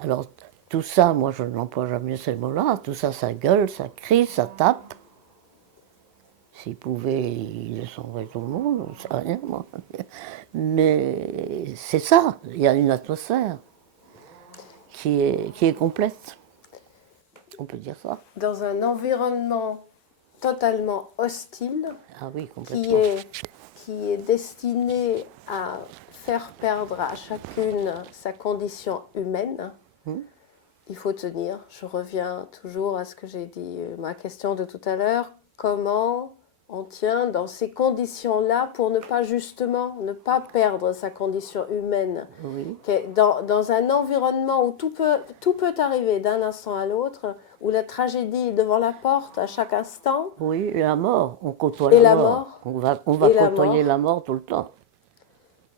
Alors tout ça, moi je n'emploie jamais ces mots-là, tout ça, ça gueule, ça crie, ça tape. S'ils pouvaient, ils descendraient tout le monde, je ne sais rien moi. Mais c'est ça, il y a une atmosphère qui est complète. On peut dire ça. Dans un environnement totalement hostile, Ah oui, qui complètement. qui est destiné à faire perdre à chacune sa condition humaine, il faut tenir. Je reviens toujours à ce que j'ai dit, ma question de tout à l'heure. Comment on tient dans ces conditions-là pour ne pas justement ne pas perdre sa condition humaine. Oui. Dans un environnement où tout peut arriver d'un instant à l'autre, où la tragédie est devant la porte à chaque instant. Oui, et la mort, on côtoie Et la la mort. mort. On va Et la côtoyer mort. la mort tout le temps.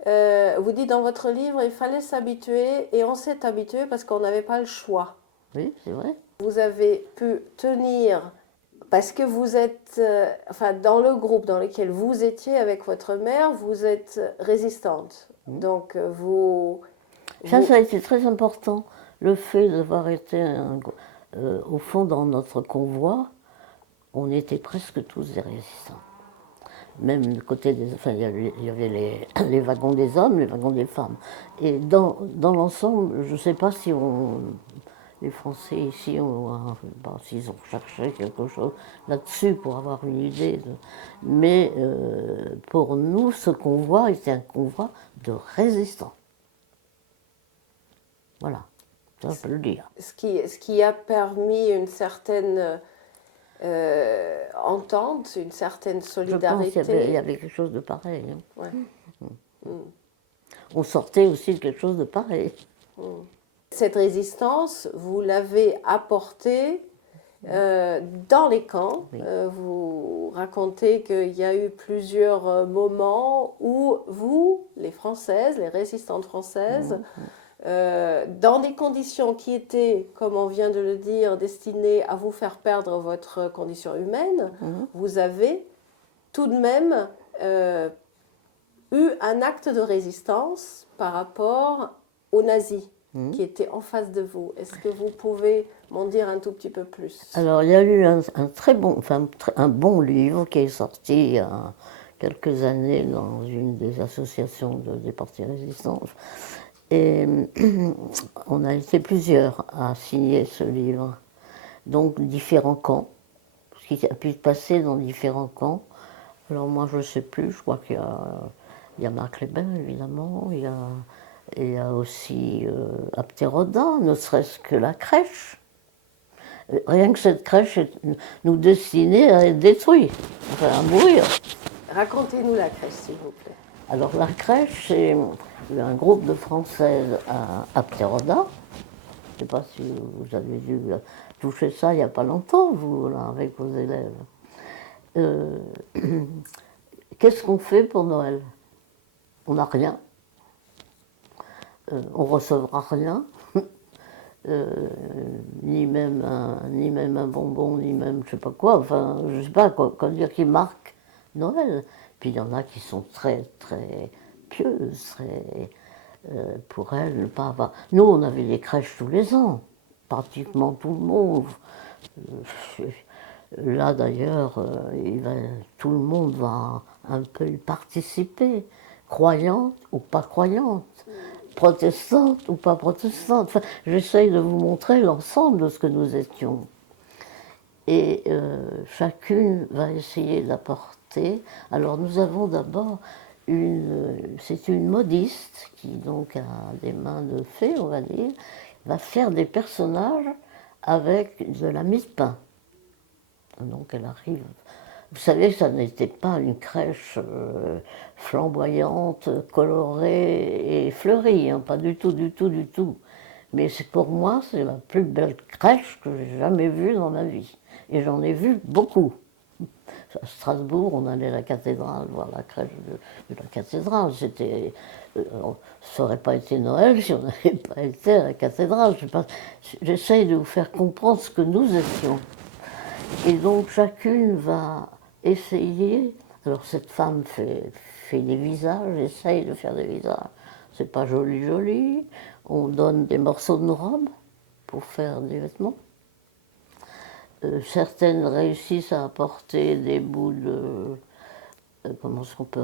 Vous dites dans votre livre, il fallait s'habituer, et on s'est habitué parce qu'on n'avait pas le choix. Oui, c'est vrai. Vous avez pu tenir parce que vous êtes, enfin, dans le groupe dans lequel vous étiez avec votre mère, vous êtes résistante. Donc, Ça a été très important. Le fait d'avoir été au fond dans notre convoi, on était presque tous des résistants. Même du côté des. Enfin, il y avait les wagons des hommes, les wagons des femmes. Et dans l'ensemble, je ne sais pas si les Français ici, s'ils ont cherché quelque chose là-dessus pour avoir une idée. Mais pour nous, ce convoi était un convoi de résistants. Voilà, ça je peux le dire. ce qui a permis une certaine entente, une certaine solidarité. Je pense qu'il y avait quelque chose de pareil. Hein. Ouais. On sortait aussi de quelque chose de pareil. Cette résistance, vous l'avez apportée dans les camps. Oui. Vous racontez qu'il y a eu plusieurs moments où vous, les Françaises, les résistantes françaises, dans des conditions qui étaient, comme on vient de le dire, destinées à vous faire perdre votre condition humaine, vous avez tout de même eu un acte de résistance par rapport aux nazis qui étaient en face de vous. Est-ce que vous pouvez m'en dire un tout petit peu plus? Alors, il y a eu un très bon, un bon livre qui est sorti il y a quelques années dans une des associations des partis résistants. Et on a été plusieurs à signer ce livre. Donc, différents camps, ce qui a pu se passer dans différents camps. Alors, moi, je ne sais plus, je crois qu'il y a Marc Lebel, évidemment, il y a aussi Aptéroda, ne serait-ce que la crèche. Rien que cette crèche nous destinait à être détruite, enfin à mourir. Racontez-nous la crèche, s'il vous plaît. Alors la crèche, c'est un groupe de Françaises à Aptéroda. Je ne sais pas si vous avez dû toucher ça il n'y a pas longtemps, vous, là, avec vos élèves. Qu'est-ce qu'on fait pour Noël? On n'a rien. On ne recevra rien. Ni même un bonbon, ni même je sais pas quoi, enfin je sais pas quoi dire qui marque Noël. Puis il y en a qui sont très très pieuse, très, pour elle, ne pas avoir... Nous, on avait des crèches tous les ans, pratiquement tout le monde. Là, d'ailleurs, tout le monde va un peu y participer, croyante ou pas croyante, protestante ou pas protestante. Enfin, j'essaye de vous montrer l'ensemble de ce que nous étions. Et chacune va essayer d'apporter. Alors nous avons d'abord c'est une modiste qui donc a des mains de fée, on va dire, va faire des personnages avec de la mie de pain. Donc elle arrive. Vous savez, ça n'était pas une crèche flamboyante, colorée et fleurie, hein, pas du tout, du tout, du tout. Mais pour moi, c'est la plus belle crèche que j'ai jamais vue dans ma vie. Et j'en ai vu beaucoup. À Strasbourg, on allait à la cathédrale, voir la crèche de la cathédrale. Ça n'aurait pas été Noël si on n'avait pas été à la cathédrale. J'essaye de vous faire comprendre ce que nous étions. Et donc chacune va essayer. Alors cette femme fait des visages, essaye de faire des visages. C'est pas joli, joli. On donne des morceaux de nos robes pour faire des vêtements. Certaines réussissent à apporter des bouts de... comment est-ce qu'on peut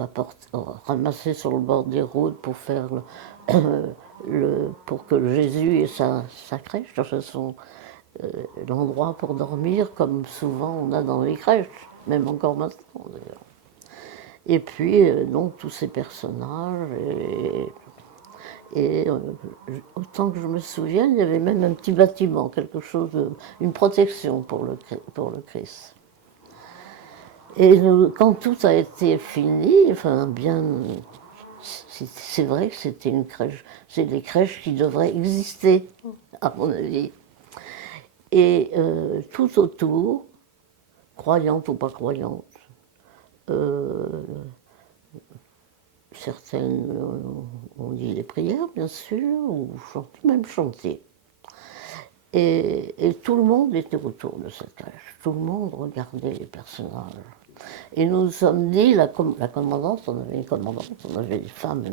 ramasser sur le bord des routes pour faire pour que Jésus ait sa crèche, l'endroit pour dormir, comme souvent on a dans les crèches, même encore maintenant d'ailleurs. Et puis, donc, tous ces personnages, et autant que je me souvienne, il y avait même un petit bâtiment, une protection pour le Christ. Et quand tout a été fini, enfin bien, c'est vrai que c'était une crèche, c'est des crèches qui devraient exister, à mon avis. Et tout autour, croyantes ou pas croyantes, certaines ont dit les prières, bien sûr, ou même chanté. Et tout le monde était autour de cette crèche. Tout le monde regardait les personnages. Et nous nous sommes dit, la commandante, on avait une commandante, on avait des femmes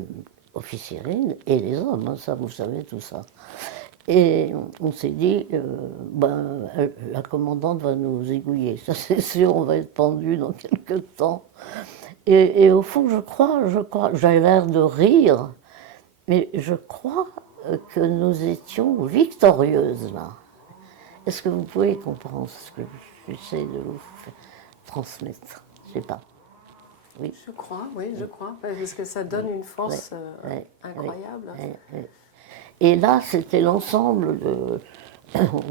officières et les hommes, hein, ça vous savez tout ça. Et on s'est dit, la commandante va nous aiguiller, ça c'est sûr, on va être pendu dans quelques temps. Et au fond, je crois, j'ai l'air de rire, mais je crois que nous étions victorieuses là. Est-ce que vous pouvez comprendre ce que j'essaie de vous transmettre? Je ne sais pas. Oui. Je crois, oui, je crois, parce que ça donne une force incroyable. Et là, c'était l'ensemble de...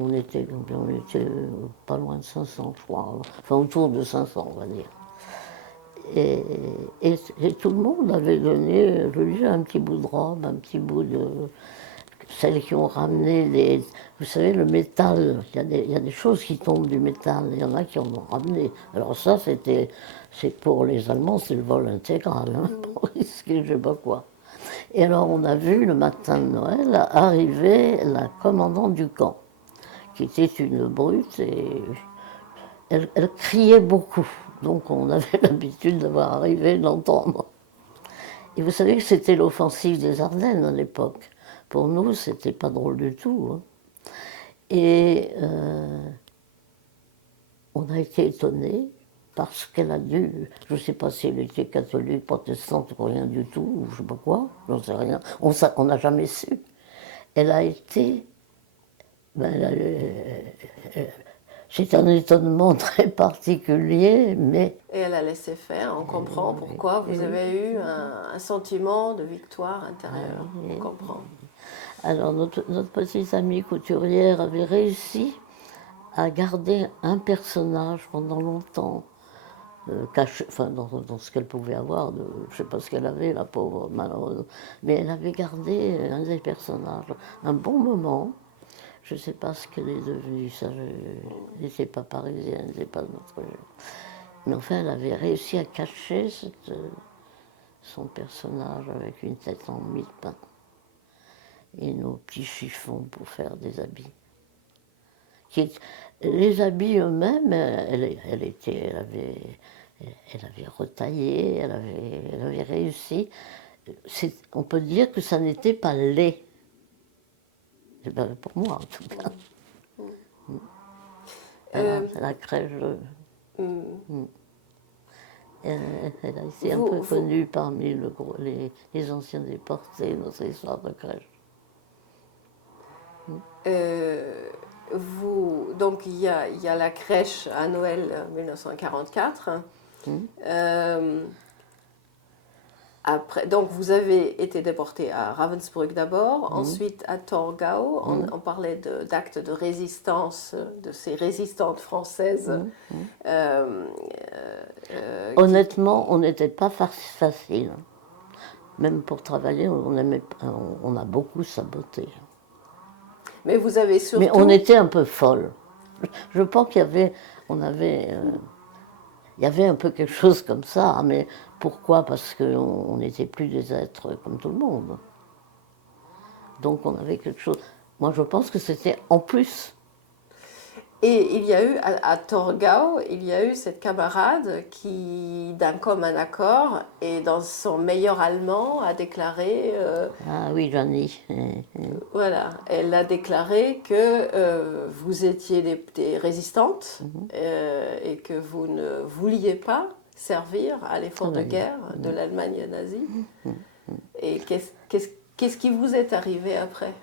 On était pas loin de 500, je crois, enfin autour de 500, on va dire. Et tout le monde avait donné, je disais, un petit bout de robe, un petit bout de... Celles qui ont ramené vous savez, le métal, il y a des choses qui tombent du métal, il y en a qui en ont ramené. Alors ça, c'est pour les Allemands, c'est le vol intégral, hein, pour risquer je ne sais pas quoi. Et alors on a vu le matin de Noël arriver la commandante du camp, qui était une brute, et elle criait beaucoup. Donc on avait l'habitude d'avoir arrivé, d'entendre. Et vous savez que c'était l'offensive des Ardennes à l'époque. Pour nous, c'était pas drôle du tout. Hein. Et on a été étonnés parce qu'elle a dû, je ne sais pas si elle était catholique, protestante ou rien du tout, ou je ne sais pas quoi, j'en sais rien, on n'a jamais su. Elle a été, c'est un étonnement très particulier, mais... Et elle a laissé faire, on comprend pourquoi vous avez eu un sentiment de victoire intérieure, on comprend. Alors notre petite amie couturière avait réussi à garder un personnage pendant longtemps, caché, enfin dans ce qu'elle pouvait avoir, je ne sais pas ce qu'elle avait, la pauvre malheureuse, mais elle avait gardé un des personnages un bon moment. Je ne sais pas ce qu'elle est devenue, ça, elle n'était pas parisienne, elle n'était pas de notre... Mais enfin, elle avait réussi à cacher son personnage avec une tête en mie de pain et nos petits chiffons pour faire des habits. Les habits eux-mêmes, elle avait retaillé, elle avait réussi. on peut dire que ça n'était pas laid. Pour moi, en tout cas. La crèche, elle a été un peu connue parmi les anciens déportés, notre histoire de crèche. Donc il y a la crèche à Noël 1944. Après, donc vous avez été déporté à Ravensbrück d'abord, ensuite à Torgau. On parlait d'actes de résistance, de ces résistantes françaises. Honnêtement, on n'était pas facile. Même pour travailler, on a beaucoup saboté. Mais vous avez surtout... Mais on était un peu folle. Je pense qu'il y avait, il y avait un peu quelque chose comme ça. Mais pourquoi? Parce qu'on n'était plus des êtres comme tout le monde. Donc on avait quelque chose. Moi, je pense que c'était en plus. Et il y a eu, à Torgau, il y a eu cette camarade qui, d'un commun accord, et dans son meilleur allemand, a déclaré... Ah oui, Johnny. Voilà, elle a déclaré que vous étiez des résistantes et que vous ne vouliez pas servir à l'effort de guerre de l'Allemagne nazie. Et qu'est-ce qui vous est arrivé après?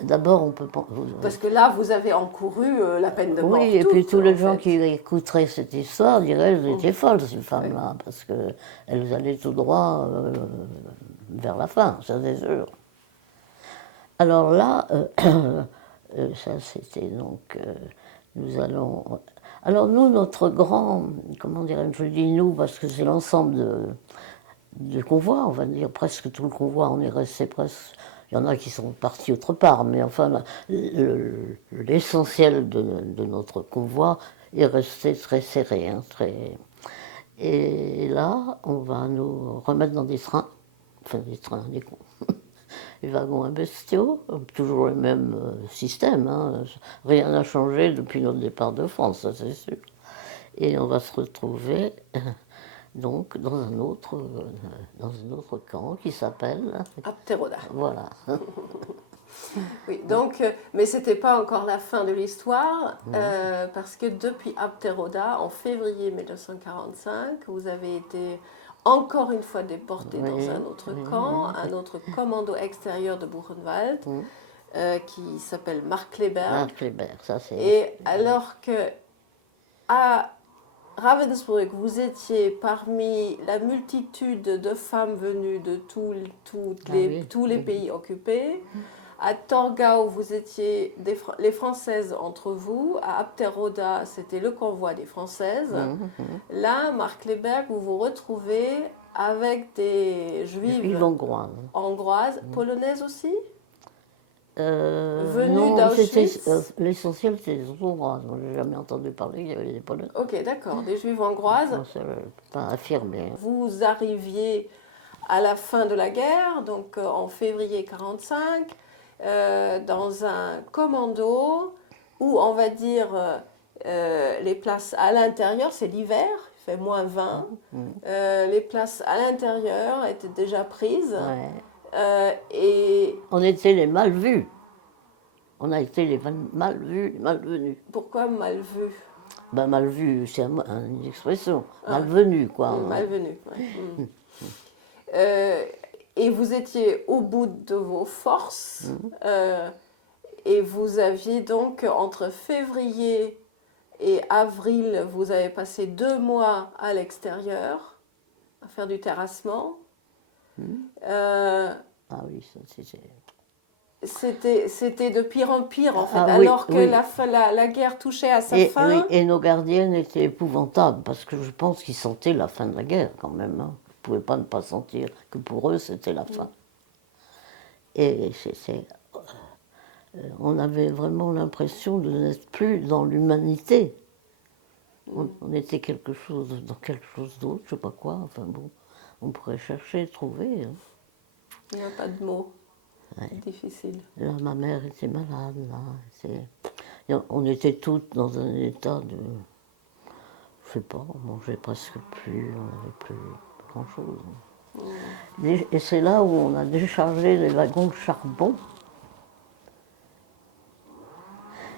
D'abord, on peut pas. Parce que là, vous avez encouru la peine de mort. Oui, et puis tous les gens qui écouteraient cette histoire diraient qu'elles étaient folles, ces femmes-là, parce qu'elles allaient tout droit vers la fin, ça c'est sûr. Alors là, ça c'était donc. Nous allons. Alors nous, notre grand. Comment dirais-je? Je dis nous, parce que c'est l'ensemble du convoi, on va dire, presque tout le convoi, on est resté presque. Il y en a qui sont partis autre part, mais enfin, l'essentiel de notre convoi est resté très serré. Et là, on va nous remettre dans des trains, des wagons à bestiaux, toujours le même système. Rien n'a changé depuis notre départ de France, ça c'est sûr. Et on va se retrouver donc dans un autre camp qui s'appelle Abteroda. Voilà. Oui, donc, mais c'était pas encore la fin de l'histoire, parce que depuis Abteroda, en février 1945, vous avez été encore une fois déporté dans un autre camp, un autre commando extérieur de Buchenwald, qui s'appelle Markkleeberg. Markkleeberg, ça c'est. Et alors que à Ravensbrück, vous étiez parmi la multitude de femmes venues de tous les pays occupés. À Torgau, vous étiez les Françaises entre vous. À Abteroda, c'était le convoi des Françaises. Là, Markkleeberg, vous vous retrouvez avec des juives hongroises, polonaises aussi. Non, l'essentiel c'est les hongroises. Moi, j'ai jamais entendu parler qu'il y avait des polonaises. Ok, d'accord, des juives hongroises. Non, c'est pas affirmé. Vous arriviez à la fin de la guerre, donc en février 1945, dans un commando où on va dire les places à l'intérieur, c'est l'hiver, il fait moins 20. Les places à l'intérieur étaient déjà prises. Et on était les mal vus. On a été les mal vus, malvenus. Pourquoi mal vus? Mal vus, c'est une expression. Malvenus, quoi. Malvenus, oui. Et vous étiez au bout de vos forces. Et vous aviez donc, entre février et avril, vous avez passé 2 mois à l'extérieur, à faire du terrassement. Ah oui, c'était de pire en pire, en fait, alors que la guerre touchait à sa fin. Oui, et nos gardiennes étaient épouvantables, parce que je pense qu'ils sentaient la fin de la guerre, quand même. Ils ne pouvaient pas ne pas sentir que pour eux, c'était la fin. Et on avait vraiment l'impression de n'être plus dans l'humanité. On était dans quelque chose d'autre, je ne sais pas quoi. Enfin bon, on pourrait chercher, trouver. Il n'y a pas de mots. C'est difficile. Là, ma mère était malade. On était toutes dans un état de... Je sais pas, on mangeait presque plus, on n'avait plus grand-chose. Et c'est là où on a déchargé les wagons de charbon.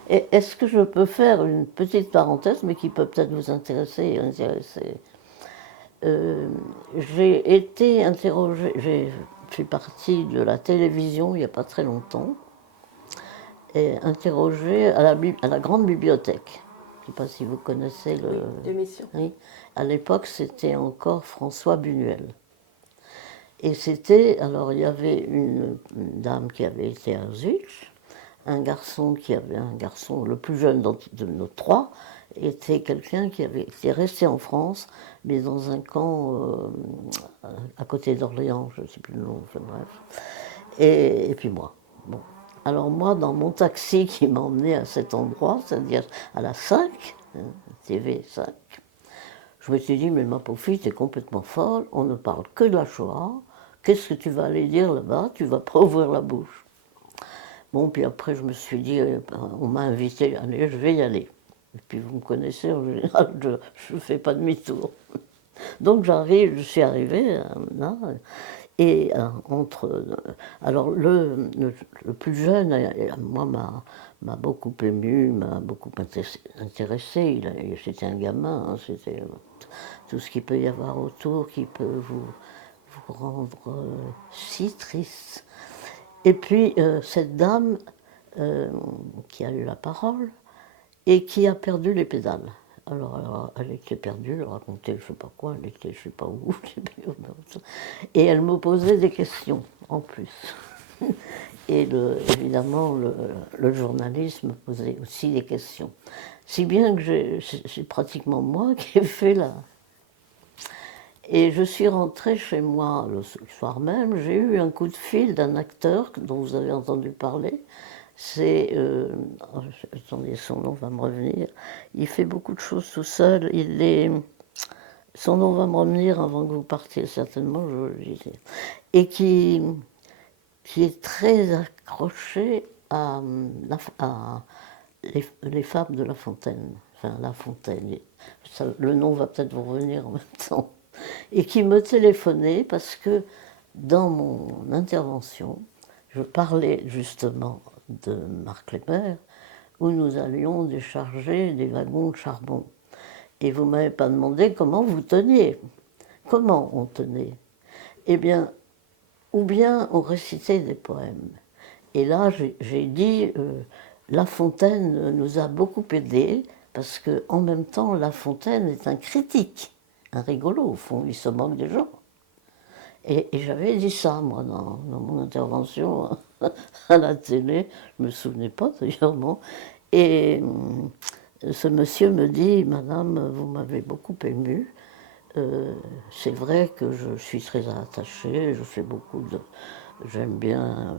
Et est-ce que je peux faire une petite parenthèse, mais qui peut peut-être vous intéresser et intéresser. J'ai été interrogée, j'ai fait partie de la télévision il n'y a pas très longtemps, et interrogée à la grande bibliothèque. Je ne sais pas si vous connaissez le... L'émission. Oui. À l'époque, c'était encore François Buñuel. Et c'était, alors il y avait une dame qui avait été à Zurich, un garçon, le plus jeune de nos trois, était quelqu'un qui était resté en France, mais dans un camp à côté d'Orléans, je ne sais plus le nom, enfin bref. Et puis moi. Bon. Alors moi, dans mon taxi qui m'a emmené à cet endroit, c'est-à-dire à la 5, TV 5, je me suis dit, mais ma pauvre fille, t'es complètement folle, on ne parle que de la Shoah, qu'est-ce que tu vas aller dire là-bas? Tu vas pas ouvrir la bouche. Bon, puis après, je me suis dit, on m'a invité, allez, je vais y aller. Et puis vous me connaissez, en général, je ne fais pas demi-tour. Donc je suis arrivée là, et alors le plus jeune, moi, m'a beaucoup ému, m'a beaucoup intéressé. C'était un gamin, hein, c'était tout ce qu'il peut y avoir autour qui peut vous rendre si triste. Et puis cette dame qui a eu la parole et qui a perdu les pédales. Alors, elle était perdue, elle racontait je ne sais pas quoi, elle était je ne sais pas où, et elle me posait des questions en plus. Et évidemment, le journaliste me posait aussi des questions. Si bien que c'est pratiquement moi qui ai fait la... Et je suis rentrée chez moi le soir même, j'ai eu un coup de fil d'un acteur dont vous avez entendu parler. C'est... attendez, son nom va me revenir. Il fait beaucoup de choses tout seul. Son nom va me revenir avant que vous partiez, certainement, je vous le disais. Et qui est très accroché à les femmes de La Fontaine. Enfin, La Fontaine. Le nom va peut-être vous revenir en même temps. Et qui me téléphonait parce que dans mon intervention, je parlais justement de Marc Lémer, où nous allions décharger des wagons de charbon. Et vous ne m'avez pas demandé comment vous teniez. Comment on tenait? Eh bien, ou bien on récitait des poèmes. Et là, j'ai dit, La Fontaine nous a beaucoup aidés, parce qu'en même temps, La Fontaine est un critique, un rigolo, au fond, il se moque des gens. Et j'avais dit ça, moi, dans mon intervention à la télé, je ne me souvenais pas d'ailleurs, bon. Et ce monsieur me dit, Madame, vous m'avez beaucoup émue. C'est vrai que je suis très attachée, je fais beaucoup de... J'aime bien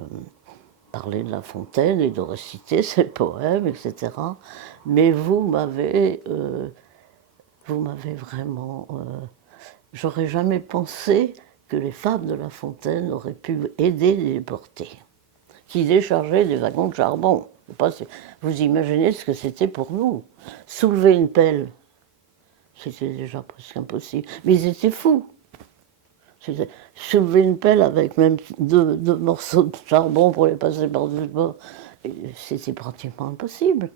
parler de La Fontaine et de réciter ses poèmes, etc. Mais vous m'avez vraiment... j'aurais jamais pensé que les femmes de La Fontaine auraient pu aider les déportés, qui déchargeaient des wagons de charbon. Je sais pas si vous imaginez ce que c'était pour nous. Soulever une pelle, c'était déjà presque impossible. Mais ils étaient fous. Soulever une pelle avec même deux morceaux de charbon pour les passer par-dessus le bord, c'était pratiquement impossible.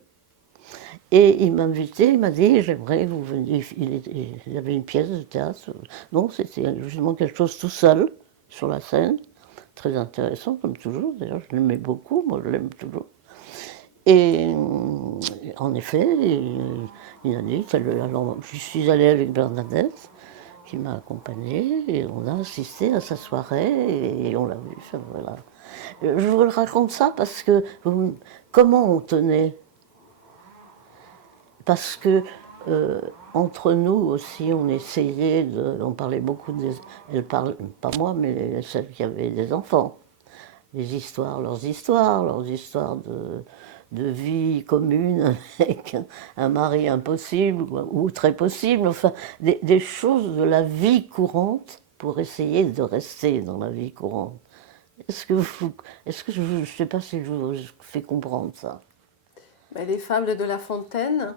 Et il m'a invité, il m'a dit, j'aimerais que vous veniez. Il y avait une pièce de théâtre. Non, c'était justement quelque chose tout seul, sur la scène. Très intéressant, comme toujours. D'ailleurs, je l'aimais beaucoup, moi je l'aime toujours. Et en effet, il a dit, alors, je suis allée avec Bernadette, qui m'a accompagnée, et on a assisté à sa soirée, et on l'a vu, enfin, voilà. Je vous le raconte ça parce que, comment on tenait? Parce que entre nous aussi, on essayait on parlait beaucoup elle parle, pas moi, mais celle qui avait des enfants, leurs histoires de vie commune avec un mari impossible ou très possible, enfin des choses de la vie courante pour essayer de rester dans la vie courante. Je ne sais pas si je vous fais comprendre ça. Les fables de La Fontaine,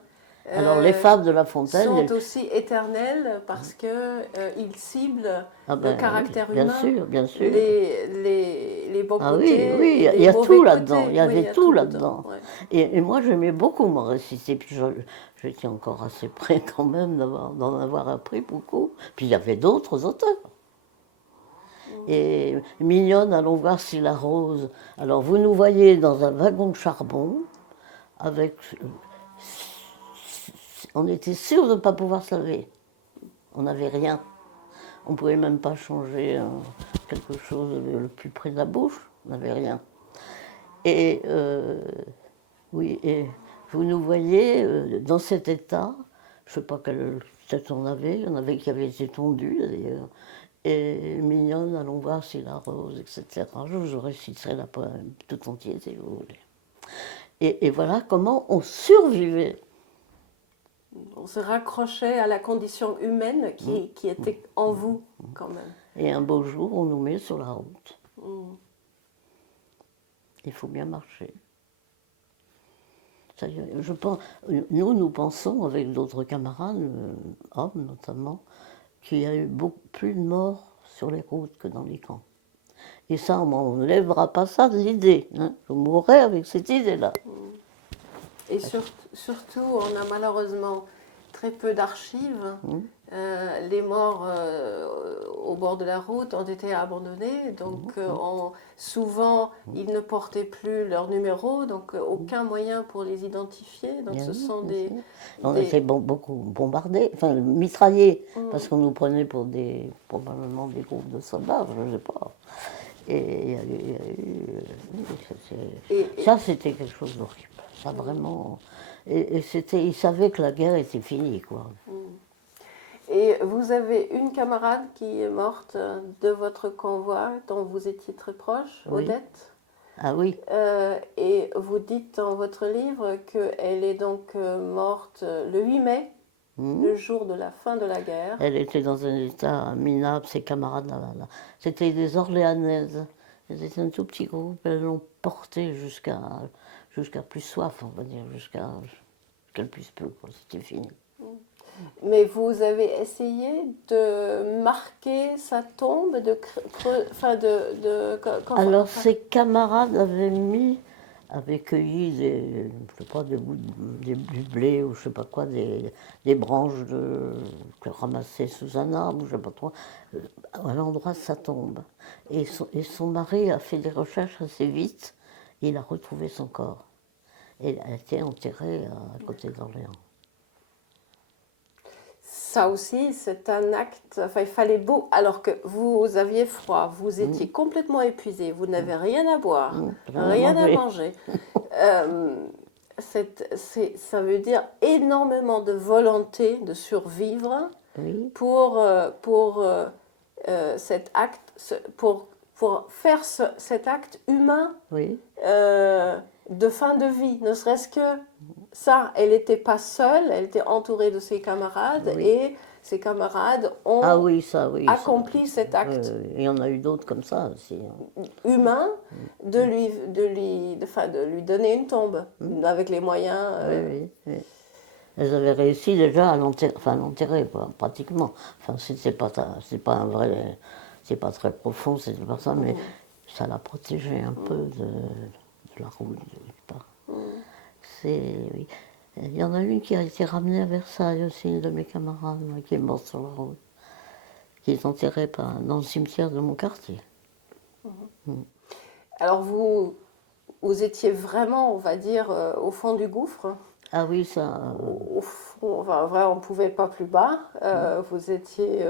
Alors les fables de La Fontaine, sont aussi éternelles parce qu'ils ciblent ah le ben, caractère oui, bien humain, sûr, bien sûr. les beaux Ah oui, côtés oui, et il y les a mauvais tout là-dedans, côtés. il y Oui, il avait y a tout tout dedans. là-dedans. Ouais. Et moi j'aimais beaucoup m'en réciter, puis j'étais encore assez près quand même d'en avoir appris beaucoup. Puis il y avait d'autres auteurs. Et Mignonne, allons voir si la rose. Alors vous nous voyez dans un wagon de charbon, avec. On était sûr de ne pas pouvoir se laver. On n'avait rien. On ne pouvait même pas changer quelque chose le plus près de la bouche. On n'avait rien. Et oui, et vous nous voyez dans cet état. Je ne sais pas quelle tête on avait. Il y en avait qui avaient été tondus d'ailleurs. Et Mignonne, allons voir si la rose, etc. Je vous réciterai la poème tout entier si vous voulez. Et voilà comment on survivait. On se raccrochait à la condition humaine qui était en vous quand même. Et un beau jour, on nous met sur la route. Il faut bien marcher. Je pense, nous pensons, avec d'autres camarades, hommes notamment, qu'il y a eu beaucoup plus de morts sur les routes que dans les camps. Et ça, on ne lèvera pas ça de l'idée. Hein. Je mourrai avec cette idée-là. Et surtout, on a malheureusement très peu d'archives. Les morts au bord de la route ont été abandonnés, donc souvent ils ne portaient plus leur numéro, donc aucun moyen pour les identifier. Donc ce sont On était beaucoup bombardés, enfin mitraillés, parce qu'on nous prenait pour probablement des groupes de soldats, je ne sais pas. Et ça, c'était quelque chose d'horrible. Ça vraiment. Et ils savaient que la guerre était finie, quoi. Et vous avez une camarade qui est morte de votre convoi, dont vous étiez très proche, Oui. Odette. Ah oui. Et vous dites dans votre livre qu'elle est donc morte le 8 mai, le jour de la fin de la guerre. Elle était dans un état minable, ses camarades là. C'était des Orléanaises. Elles étaient un tout petit groupe, elles l'ont portée jusqu'à plus soif, on va dire, jusqu'à qu'elle puisse plus, quoi. C'était fini. Mais vous avez essayé de marquer sa tombe, Alors ses camarades avaient cueilli je sais pas, du blé ou je sais pas quoi, des branches ramassées sous un arbre, je sais pas trop, à l'endroit de sa tombe. Et son mari a fait des recherches assez vite, et il a retrouvé son corps. Et elle a été enterrée à côté d'Orléans. Ça aussi, c'est un acte. Enfin, il fallait beau. Alors que vous aviez froid, vous étiez complètement épuisé, vous n'avez rien à boire, rien à manger. Ça veut dire énormément de volonté de survivre pour cet acte, pour faire cet acte humain de fin de vie. Ne serait-ce que ça, elle n'était pas seule, elle était entourée de ses camarades et ses camarades ont accompli cet acte Il y en a eu d'autres comme ça aussi. humain de lui donner une tombe avec les moyens. Oui. Elles avaient réussi déjà à l'enterrer, pratiquement. Enfin, c'est pas un vrai, c'est pas très profond, c'était pas ça, mais ça l'a protégée un peu de la route. Oui. Il y en a une qui a été ramenée à Versailles aussi, une de mes camarades, qui est morte sur la route, qui est enterrée dans le cimetière de mon quartier. Alors vous étiez vraiment, on va dire, au fond du gouffre. Ah oui, ça. Au fond, enfin, vraiment, on ne pouvait pas plus bas. Vous étiez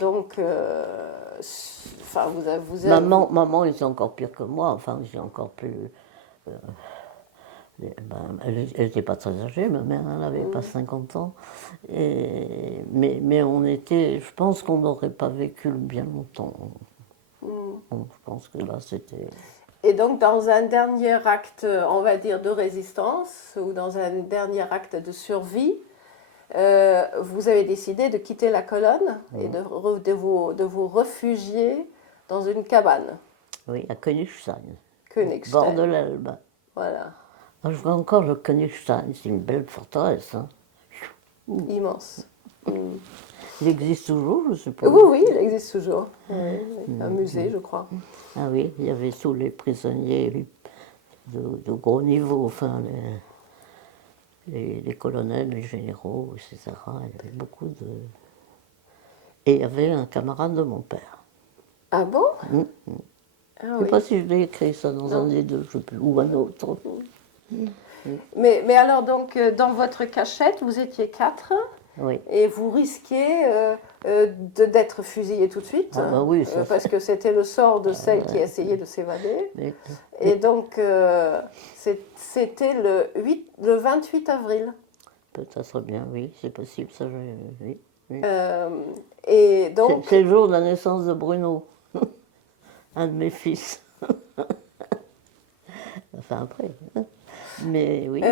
donc. Enfin, vous avez. Maman était encore pire que moi. Enfin, j'ai encore plus. Elle n'était pas très âgée, ma mère, elle n'avait pas 50 ans. Mais on était. Je pense qu'on n'aurait pas vécu bien longtemps. Je pense que là, c'était. Et donc, dans un dernier acte, on va dire, de résistance, ou dans un dernier acte de survie, vous avez décidé de quitter la colonne et de vous réfugier dans une cabane. Oui, à Königstein. Königstein. Bord de l'Elbe. Voilà. Ah, je vois encore le Königstein, c'est une belle forteresse. Hein. Immense. Mm. Il existe toujours, je suppose. Oui, oui, il existe toujours. Oui, oui. Un musée, je crois. Ah oui, il y avait tous les prisonniers de gros niveau, enfin, les colonels, les généraux, etc. Il y avait beaucoup de... Et il y avait un camarade de mon père. Ah bon? Mm. Ah Je ne sais oui. pas si je l'ai écrit ça dans un Non. des deux, je sais plus, ou un autre. Mais alors, donc, dans votre cachette, vous étiez 4 Oui. et vous risquiez d'être fusillé tout de suite, Ah bah oui, ça parce que c'était le sort de celle qui essayait de s'évader. mais- Et donc, c'était le 28 avril. peut-être bien, oui, c'est possible, ça, oui. Oui. Euh, et donc, C'est le jour de la naissance de Bruno, un de mes fils. Enfin, après. Hein. Mais oui,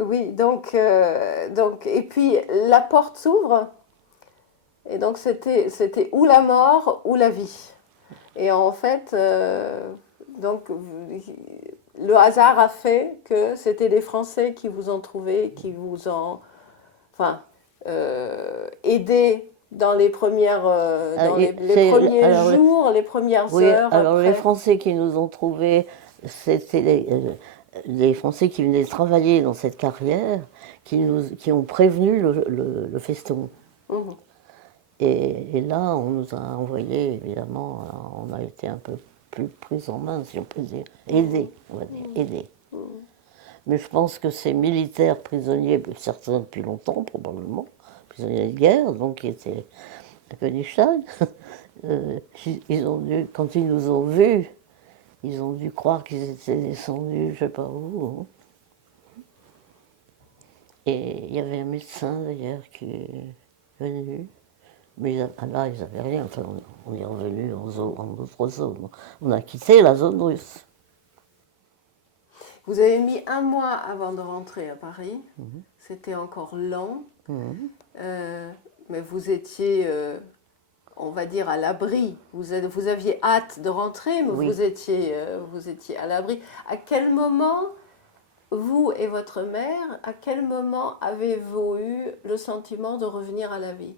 oui, donc, et puis la porte s'ouvre, et donc c'était ou la mort ou la vie. Et en fait, donc, le hasard a fait que c'était les Français qui vous ont trouvé, qui vous ont, enfin, aidé dans les premières, dans les premiers alors, jours, les premières oui, heures alors les après. Français qui nous ont trouvés, c'était les Français qui venaient travailler dans cette carrière, qui ont prévenu le feston. Mhm. Et là, on nous a envoyé, évidemment, on a été un peu plus pris en main, si on peut dire. Aidés, on va dire, aidés. Mais je pense que ces militaires prisonniers, certains depuis longtemps probablement, prisonniers de guerre, donc qui étaient à Königstein, ils ont dû, quand ils nous ont vus, ils ont dû croire qu'ils étaient descendus, je ne sais pas où. Hein. Et il y avait un médecin d'ailleurs qui est venu. Mais là, ils n'avaient rien. Enfin, on est revenu en autre zone. On a quitté la zone russe. Vous avez mis un mois avant de rentrer à Paris. C'était encore long. Mais vous étiez, on va dire, à l'abri. Vous aviez hâte de rentrer, mais Oui. vous étiez à l'abri. À quel moment, vous et votre mère, à quel moment avez-vous eu le sentiment de revenir à la vie?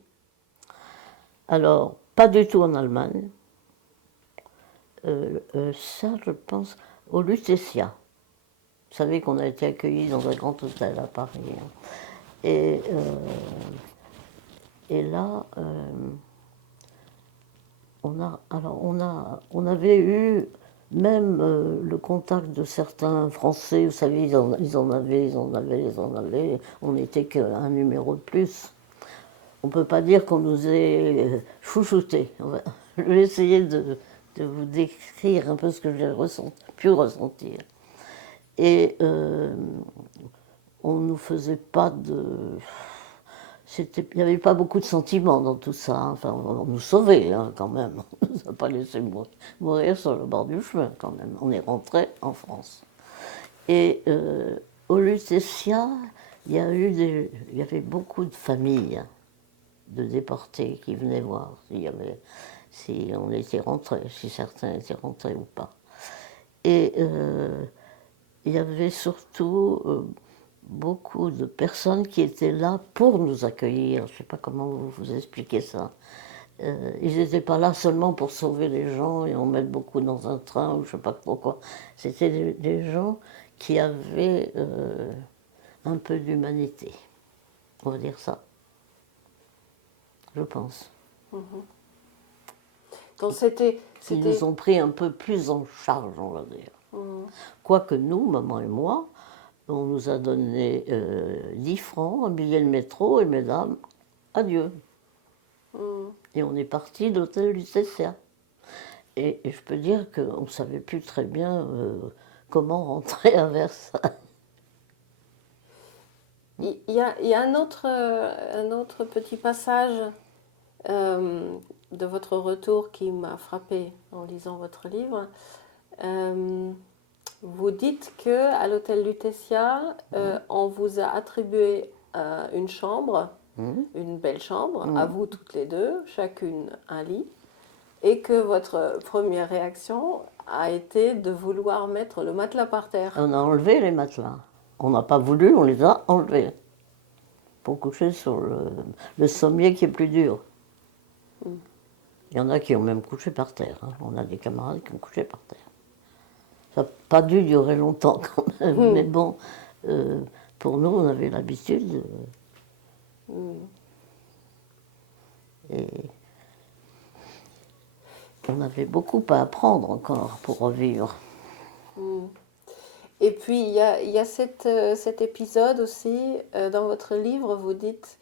Alors, pas du tout en Allemagne. Ça, je pense, au Lutetia. Vous savez qu'on a été accueillis dans un grand hôtel à Paris. Hein. Et, et là, on avait eu même le contact de certains Français, vous savez, ils en avaient. On n'était qu'un numéro de plus. On ne peut pas dire qu'on nous ait chouchoutés. Je vais essayer de vous décrire un peu ce que j'ai pu ressentir. Et on ne nous faisait pas de... Il n'y avait pas beaucoup de sentiments dans tout ça. Hein. Enfin, on nous sauvait hein, quand même. On ne nous a pas laissé mourir sur le bord du chemin quand même. On est rentré en France. Et au Lutetia, il y avait beaucoup de familles de déportés qui venaient voir si on était rentré, si certains étaient rentrés ou pas. Et il y avait surtout beaucoup de personnes qui étaient là pour nous accueillir. Je ne sais pas comment vous expliquer ça. Ils n'étaient pas là seulement pour sauver les gens et en mettre beaucoup dans un train ou je ne sais pas pourquoi. C'était des gens qui avaient un peu d'humanité. On va dire ça. Je pense. Donc Ils nous ont pris un peu plus en charge, on va dire. Quoique nous, maman et moi, on nous a donné 10 francs, un billet de métro, et mesdames, adieu. Et on est parti de l'hôtel Lutetia. Et je peux dire qu'on ne savait plus très bien comment rentrer à Versailles. il y a un autre petit passage de votre retour qui m'a frappé en lisant votre livre. Vous dites que à l'hôtel Lutetia, on vous a attribué une chambre, une belle chambre, à vous toutes les deux, chacune un lit, et que votre première réaction a été de vouloir mettre le matelas par terre. On a enlevé les matelas. On n'a pas voulu, on les a enlevés. Pour coucher sur le sommier qui est plus dur. Il y en a qui ont même couché par terre. Hein. On a des camarades qui ont couché par terre. Ça n'a pas dû durer longtemps quand même. Mais bon, pour nous, on avait l'habitude. Et on avait beaucoup à apprendre encore pour revivre. Et puis, il y a cet épisode aussi, dans votre livre, vous dites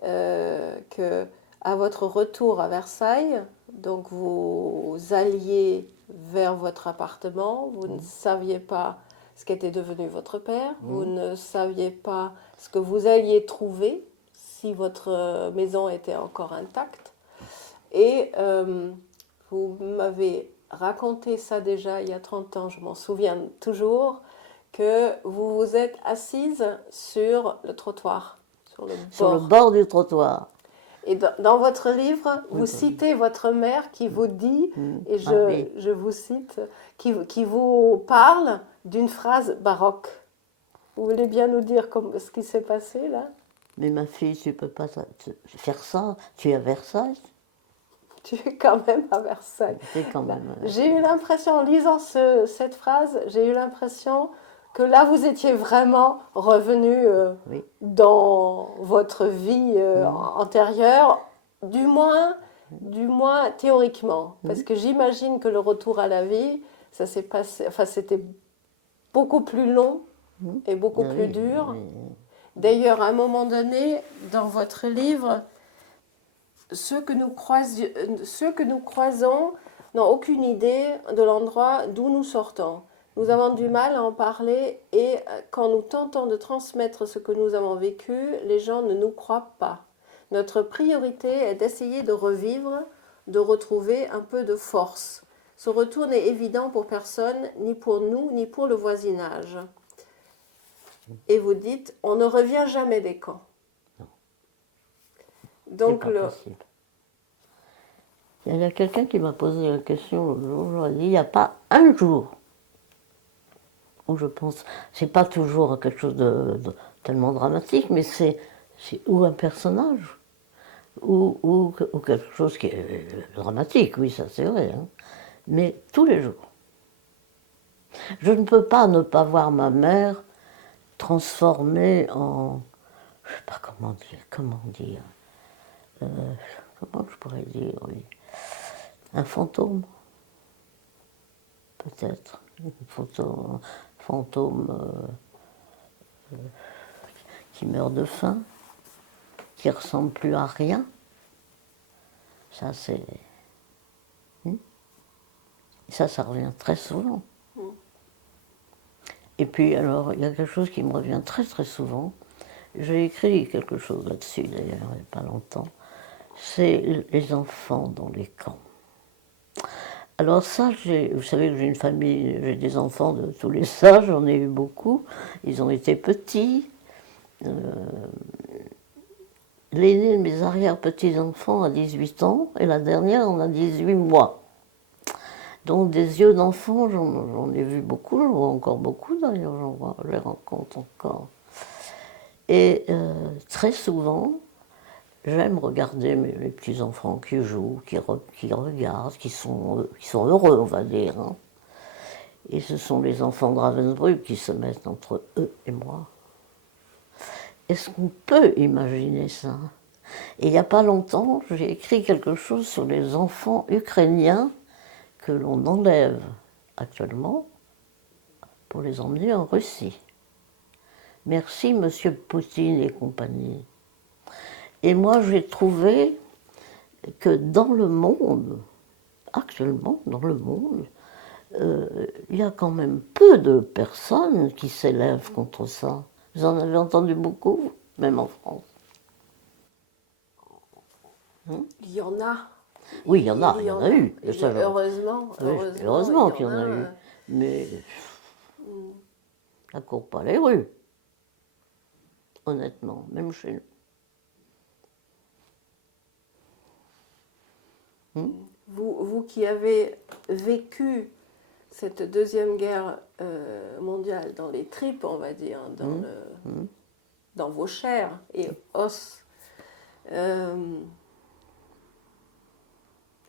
que à votre retour à Versailles, donc vous alliez vers votre appartement, vous ne saviez pas ce qu'était devenu votre père, vous ne saviez pas ce que vous alliez trouver si votre maison était encore intacte. Et vous m'avez raconté ça déjà il y a 30 ans, je m'en souviens toujours, que vous vous êtes assise sur le trottoir, Sur le bord du trottoir. Et dans votre livre, vous citez votre mère qui vous dit, et je vous cite, qui vous parle d'une phrase baroque. Vous voulez bien nous dire ce qui s'est passé là? Mais ma fille, tu ne peux pas faire ça. Tu es à Versailles. Tu es quand même à Versailles. C'est quand même. J'ai eu l'impression, en lisant cette phrase, j'ai eu l'impression que là, vous étiez vraiment revenu dans votre vie antérieure, du moins théoriquement. Parce que j'imagine que le retour à la vie, ça s'est passé, enfin, c'était beaucoup plus long et beaucoup plus dur. D'ailleurs, à un moment donné, dans votre livre, ceux que nous croisons n'ont aucune idée de l'endroit d'où nous sortons. Nous avons du mal à en parler et quand nous tentons de transmettre ce que nous avons vécu, les gens ne nous croient pas. Notre priorité est d'essayer de revivre, de retrouver un peu de force. Ce retour n'est évident pour personne, ni pour nous, ni pour le voisinage. Et vous dites, on ne revient jamais des camps. Donc il y a quelqu'un qui m'a posé la question l'autre jour, il n'y a pas un jour où je pense, c'est pas toujours quelque chose de tellement dramatique, mais c'est ou un personnage, ou quelque chose qui est dramatique, oui, ça c'est vrai, hein, mais tous les jours. Je ne peux pas ne pas voir ma mère transformée en, je ne sais pas comment dire, comment je pourrais dire, oui, un fantôme, peut-être, un fantôme qui meurt de faim, qui ne ressemble plus à rien. Ça, c'est... Ça revient très souvent. Et puis, alors, il y a quelque chose qui me revient très très souvent. J'ai écrit quelque chose là-dessus, d'ailleurs, il n'y a pas longtemps. C'est les enfants dans les camps. Alors ça, vous savez que j'ai une famille, j'ai des enfants de tous les âges, j'en ai eu beaucoup. Ils ont été petits. L'aîné de mes arrière-petits-enfants a 18 ans et la dernière en a 18 mois. Donc des yeux d'enfant, j'en ai vu beaucoup, j'en vois encore beaucoup d'ailleurs, je les rencontre encore. Et très souvent, j'aime regarder mes petits-enfants qui jouent, qui regardent, qui sont heureux, on va dire. Hein. Et ce sont les enfants de Ravensbrück qui se mettent entre eux et moi. Est-ce qu'on peut imaginer ça? Et il n'y a pas longtemps, j'ai écrit quelque chose sur les enfants ukrainiens que l'on enlève actuellement pour les emmener en Russie. Merci, monsieur Poutine et compagnie. Et moi, j'ai trouvé que dans le monde, actuellement, dans le monde, il y a quand même peu de personnes qui s'élèvent contre ça. Vous en avez entendu beaucoup, même en France. Il y en a. Oui, il y en a eu. Heureusement qu'il y en a eu. Mais ça ne court pas les rues. Honnêtement, même chez nous. vous qui avez vécu cette deuxième guerre mondiale dans les tripes, on va dire, dans vos chairs et os,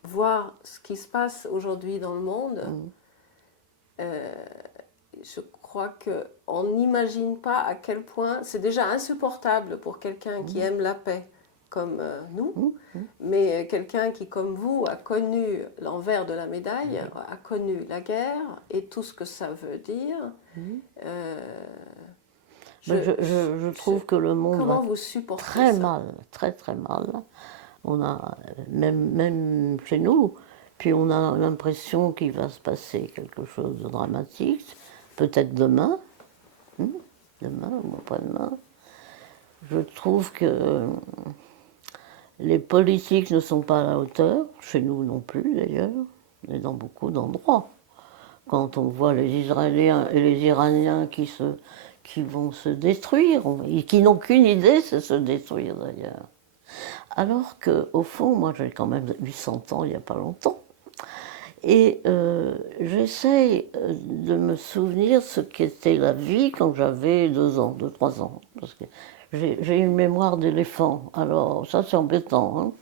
voir ce qui se passe aujourd'hui dans le monde, je crois qu'on n'imagine pas à quel point c'est déjà insupportable pour quelqu'un qui aime la paix comme nous, mais quelqu'un qui, comme vous, a connu l'envers de la médaille, a connu la guerre et tout ce que ça veut dire. Je trouve que le monde comment va vous supportez très ça? mal, très très mal. On a, même chez nous, puis on a l'impression qu'il va se passer quelque chose de dramatique, peut-être demain, demain ou après-demain. Je trouve que les politiques ne sont pas à la hauteur, chez nous non plus d'ailleurs, et dans beaucoup d'endroits. Quand on voit les Israéliens et les Iraniens qui vont se détruire, et qui n'ont qu'une idée, c'est se détruire d'ailleurs. Alors qu'au fond, moi j'ai quand même 800 ans il n'y a pas longtemps, et j'essaye de me souvenir ce qu'était la vie quand j'avais 2 ans, 3 ans, parce que j'ai une mémoire d'éléphant, alors ça c'est embêtant. Hein.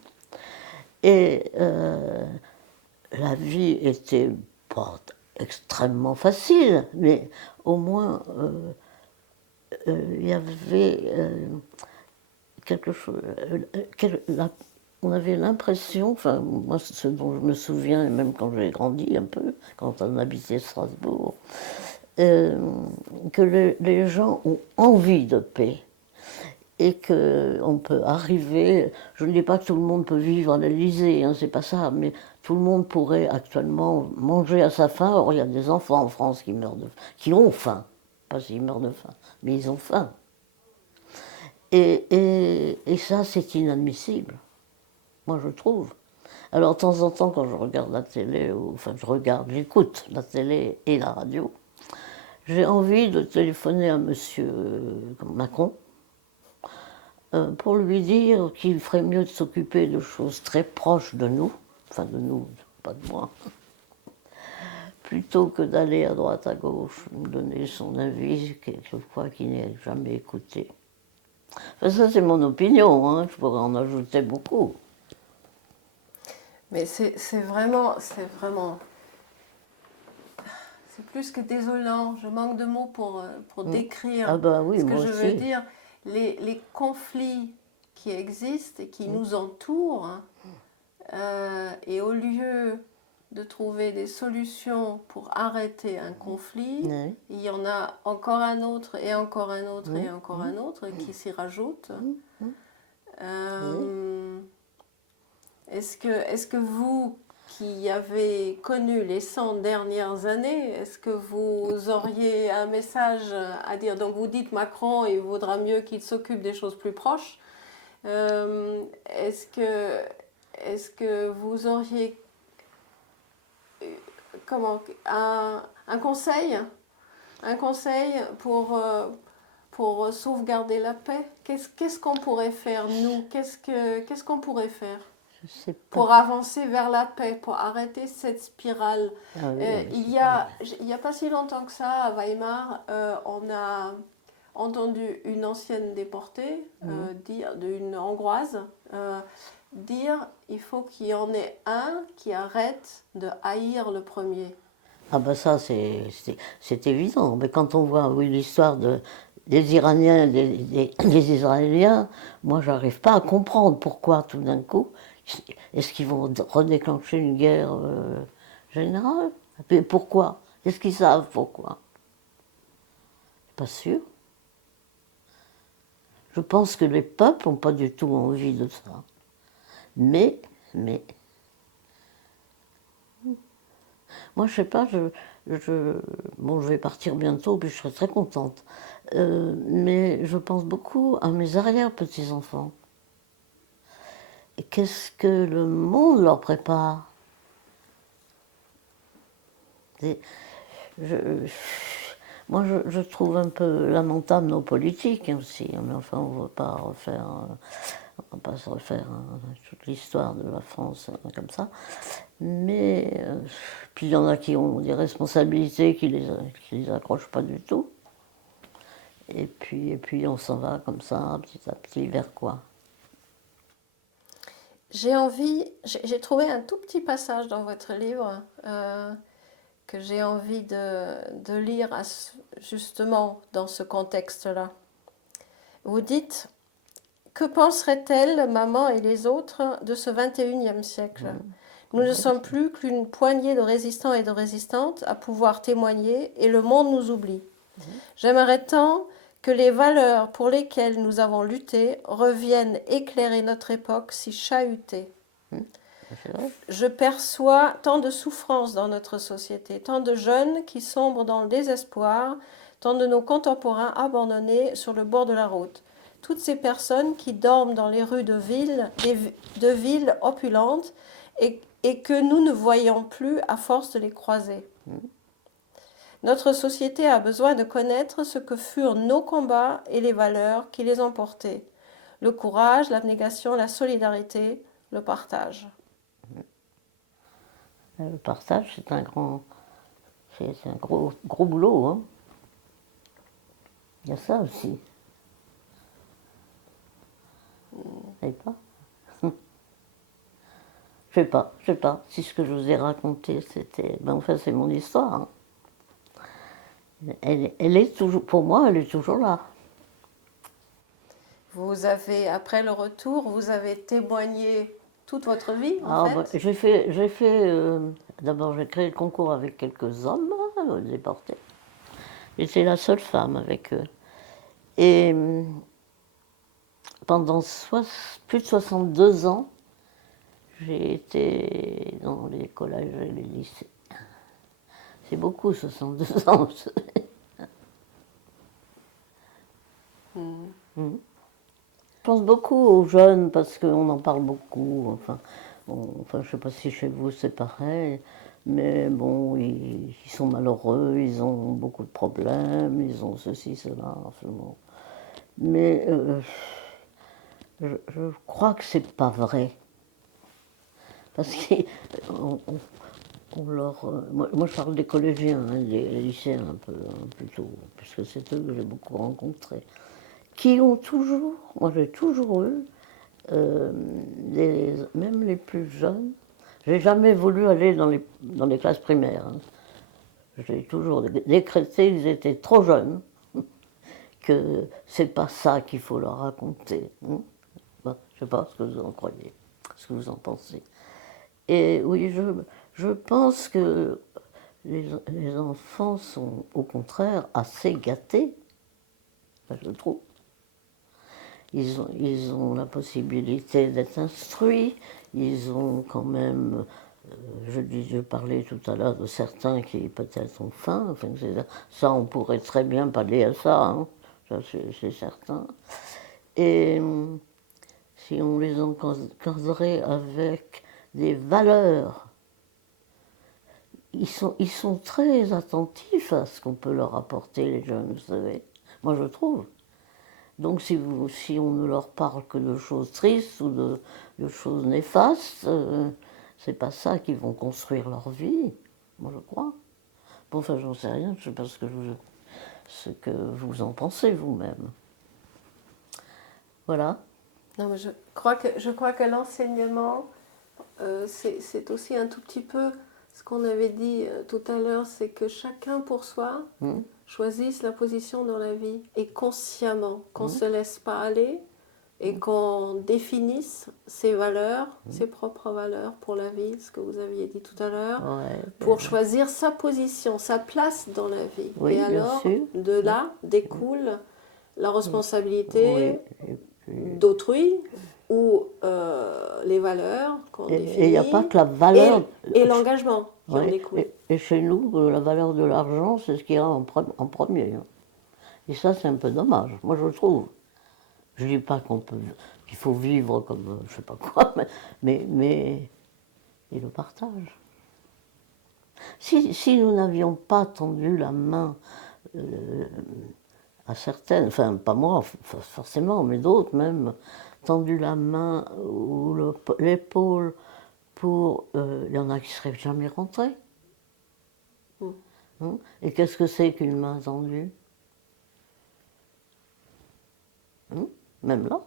Et la vie était pas extrêmement facile, mais au moins il y avait quelque chose. On avait l'impression, enfin moi ce dont je me souviens, et même quand j'ai grandi un peu, quand on habitait Strasbourg, que les gens ont envie de paix. Et qu'on peut arriver, je ne dis pas que tout le monde peut vivre à l'Élysée, hein, c'est pas ça, mais tout le monde pourrait actuellement manger à sa faim. Or, il y a des enfants en France qui meurent qui ont faim, pas s'ils meurent de faim, mais ils ont faim. Et ça, c'est inadmissible, moi je trouve. Alors, de temps en temps, quand je regarde la télé, enfin j'écoute la télé et la radio, j'ai envie de téléphoner à monsieur Macron, pour lui dire qu'il ferait mieux de s'occuper de choses très proches de nous, enfin de nous, pas de moi, plutôt que d'aller à droite à gauche, donner son avis, quelquefois qu'il n'est jamais écouté. Enfin, ça c'est mon opinion, hein, je pourrais en ajouter beaucoup. Mais c'est plus que désolant. Je manque de mots pour décrire Oui, ce que moi je aussi. veux dire. Les conflits qui existent et qui nous entourent, et au lieu de trouver des solutions pour arrêter un conflit, il y en a encore un autre et encore un autre et encore un autre qui s'y rajoutent. Est-ce que vous, qui avez connu les 100 dernières années, est-ce que vous auriez un message à dire? Donc vous dites Macron, il vaudra mieux qu'il s'occupe des choses plus proches. Est-ce que vous auriez un conseil pour sauvegarder la paix? Qu'est-ce qu'on pourrait faire, nous? Qu'est-ce qu'on pourrait faire pour avancer vers la paix, pour arrêter cette spirale? Il y a pas si longtemps que ça, à Weimar, on a entendu une ancienne déportée dire, une Hongroise, dire il faut qu'il y en ait un qui arrête de haïr le premier. Ah ben ça c'est évident, mais quand on voit l'histoire des Iraniens et des Israéliens, moi j'arrive pas à comprendre pourquoi tout d'un coup, est-ce qu'ils vont redéclencher une guerre générale? Et pourquoi? Est-ce qu'ils savent pourquoi? Pas sûr. Je pense que les peuples n'ont pas du tout envie de ça. Mais moi je sais pas, bon, je vais partir bientôt, puis je serai très contente. Mais je pense beaucoup à mes arrière-petits-enfants. Et qu'est-ce que le monde leur prépare? Moi, je trouve un peu lamentable nos politiques aussi, mais enfin, on ne va pas refaire On va pas se refaire toute l'histoire de la France comme ça. Mais puis il y en a qui ont des responsabilités qui les accrochent pas du tout. Et puis on s'en va comme ça, petit à petit, vers quoi? J'ai trouvé un tout petit passage dans votre livre que j'ai envie de lire justement dans ce contexte-là. Vous dites, que penseraient-elles, maman et les autres, de ce 21e siècle? Nous ne sommes plus qu'une poignée de résistants et de résistantes à pouvoir témoigner et le monde nous oublie. J'aimerais tant que les valeurs pour lesquelles nous avons lutté reviennent éclairer notre époque si chahutée. Je perçois tant de souffrances dans notre société, tant de jeunes qui sombrent dans le désespoir, tant de nos contemporains abandonnés sur le bord de la route. Toutes ces personnes qui dorment dans les rues de villes opulentes et que nous ne voyons plus à force de les croiser. Notre société a besoin de connaître ce que furent nos combats et les valeurs qui les ont portés. Le courage, l'abnégation, la solidarité, le partage. Le partage, c'est un gros boulot, hein. Il y a ça aussi. Vous savez pas? Je sais pas. Si ce que je vous ai raconté, c'était... Ben, enfin, c'est mon histoire, hein. Elle est toujours... Pour moi, elle est toujours là. Vous avez, après le retour, vous avez témoigné toute votre vie, en fait? Ben, d'abord, j'ai créé le concours avec quelques hommes déportés. J'étais la seule femme avec eux. Et pendant plus de 62 ans, j'ai été dans les collèges et les lycées. C'est beaucoup, 62 ans. Je pense beaucoup aux jeunes parce qu'on en parle beaucoup. Enfin, je ne sais pas si chez vous c'est pareil, mais bon, ils sont malheureux, ils ont beaucoup de problèmes, ils ont ceci, cela. Enfin, bon. Mais je crois que c'est pas vrai. Parce qu'on moi, je parle des collégiens, hein, des lycéens un peu, hein, plutôt, puisque c'est eux que j'ai beaucoup rencontrés, qui ont toujours, moi j'ai toujours eu, même les plus jeunes, j'ai jamais voulu aller dans les classes primaires. Hein. J'ai toujours décrété qu'ils étaient trop jeunes, que c'est pas ça qu'il faut leur raconter. Hein. Bon, je sais pas ce que vous en croyez, ce que vous en pensez. Et oui, je pense que les enfants sont au contraire assez gâtés, je trouve. Ils ont la possibilité d'être instruits, ils ont quand même, je parlais tout à l'heure de certains qui peut-être ont faim, enfin, ça on pourrait très bien parler à ça, hein, ça c'est certain. Et si on les encadrait avec des valeurs, ils sont très attentifs à ce qu'on peut leur apporter, les jeunes, vous savez. Moi, je trouve. Donc, si on ne leur parle que de choses tristes ou de choses néfastes, c'est pas ça qu'ils vont construire leur vie, moi, je crois. Bon, enfin, j'en sais rien, je sais pas ce que vous en pensez vous-même. Voilà. Non, mais je crois que l'enseignement, c'est aussi un tout petit peu ce qu'on avait dit tout à l'heure, c'est que chacun pour soi choisisse la position dans la vie et consciemment, qu'on ne se laisse pas aller et qu'on définisse ses valeurs, ses propres valeurs pour la vie, ce que vous aviez dit tout à l'heure, pour choisir sa position, sa place dans la vie. Oui, et alors, de là découle la responsabilité d'autrui ou les valeurs qu'on définit. Et il n'y a pas que la valeur... Et l'engagement qui en découle. Et chez nous, la valeur de l'argent, c'est ce qui est en premier. Hein. Et ça, c'est un peu dommage, moi je trouve. Je ne dis pas qu'il faut vivre comme je ne sais pas quoi, mais et le partage. Si nous n'avions pas tendu la main à certaines, enfin pas moi forcément, mais d'autres même, tendu la main ou l'épaule pour... Il y en a qui ne seraient jamais rentrés. Hein? Et qu'est-ce que c'est qu'une main tendue? Hein? Même là,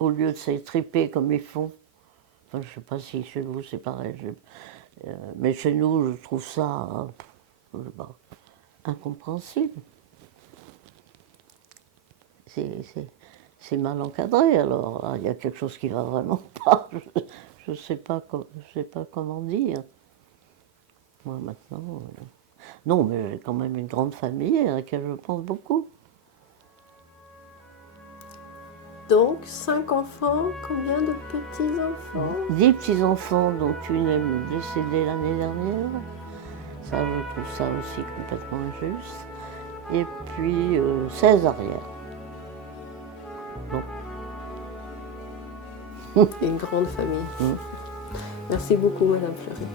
au lieu de s'étriper comme ils font. Enfin, je ne sais pas si chez vous c'est pareil, mais chez nous, je trouve ça je sais pas, incompréhensible. C'est mal encadré, alors là, il y a quelque chose qui ne va vraiment pas. Je ne sais pas, comment dire. Moi, maintenant... Non, mais j'ai quand même une grande famille à laquelle je pense beaucoup. Donc, 5 enfants, combien de petits-enfants? 10 petits-enfants, dont une est décédée l'année dernière. Ça, je trouve ça aussi complètement injuste. Et puis 16 arrières. Bon. Et une grande famille. Mm. Merci beaucoup, Madame Fleury.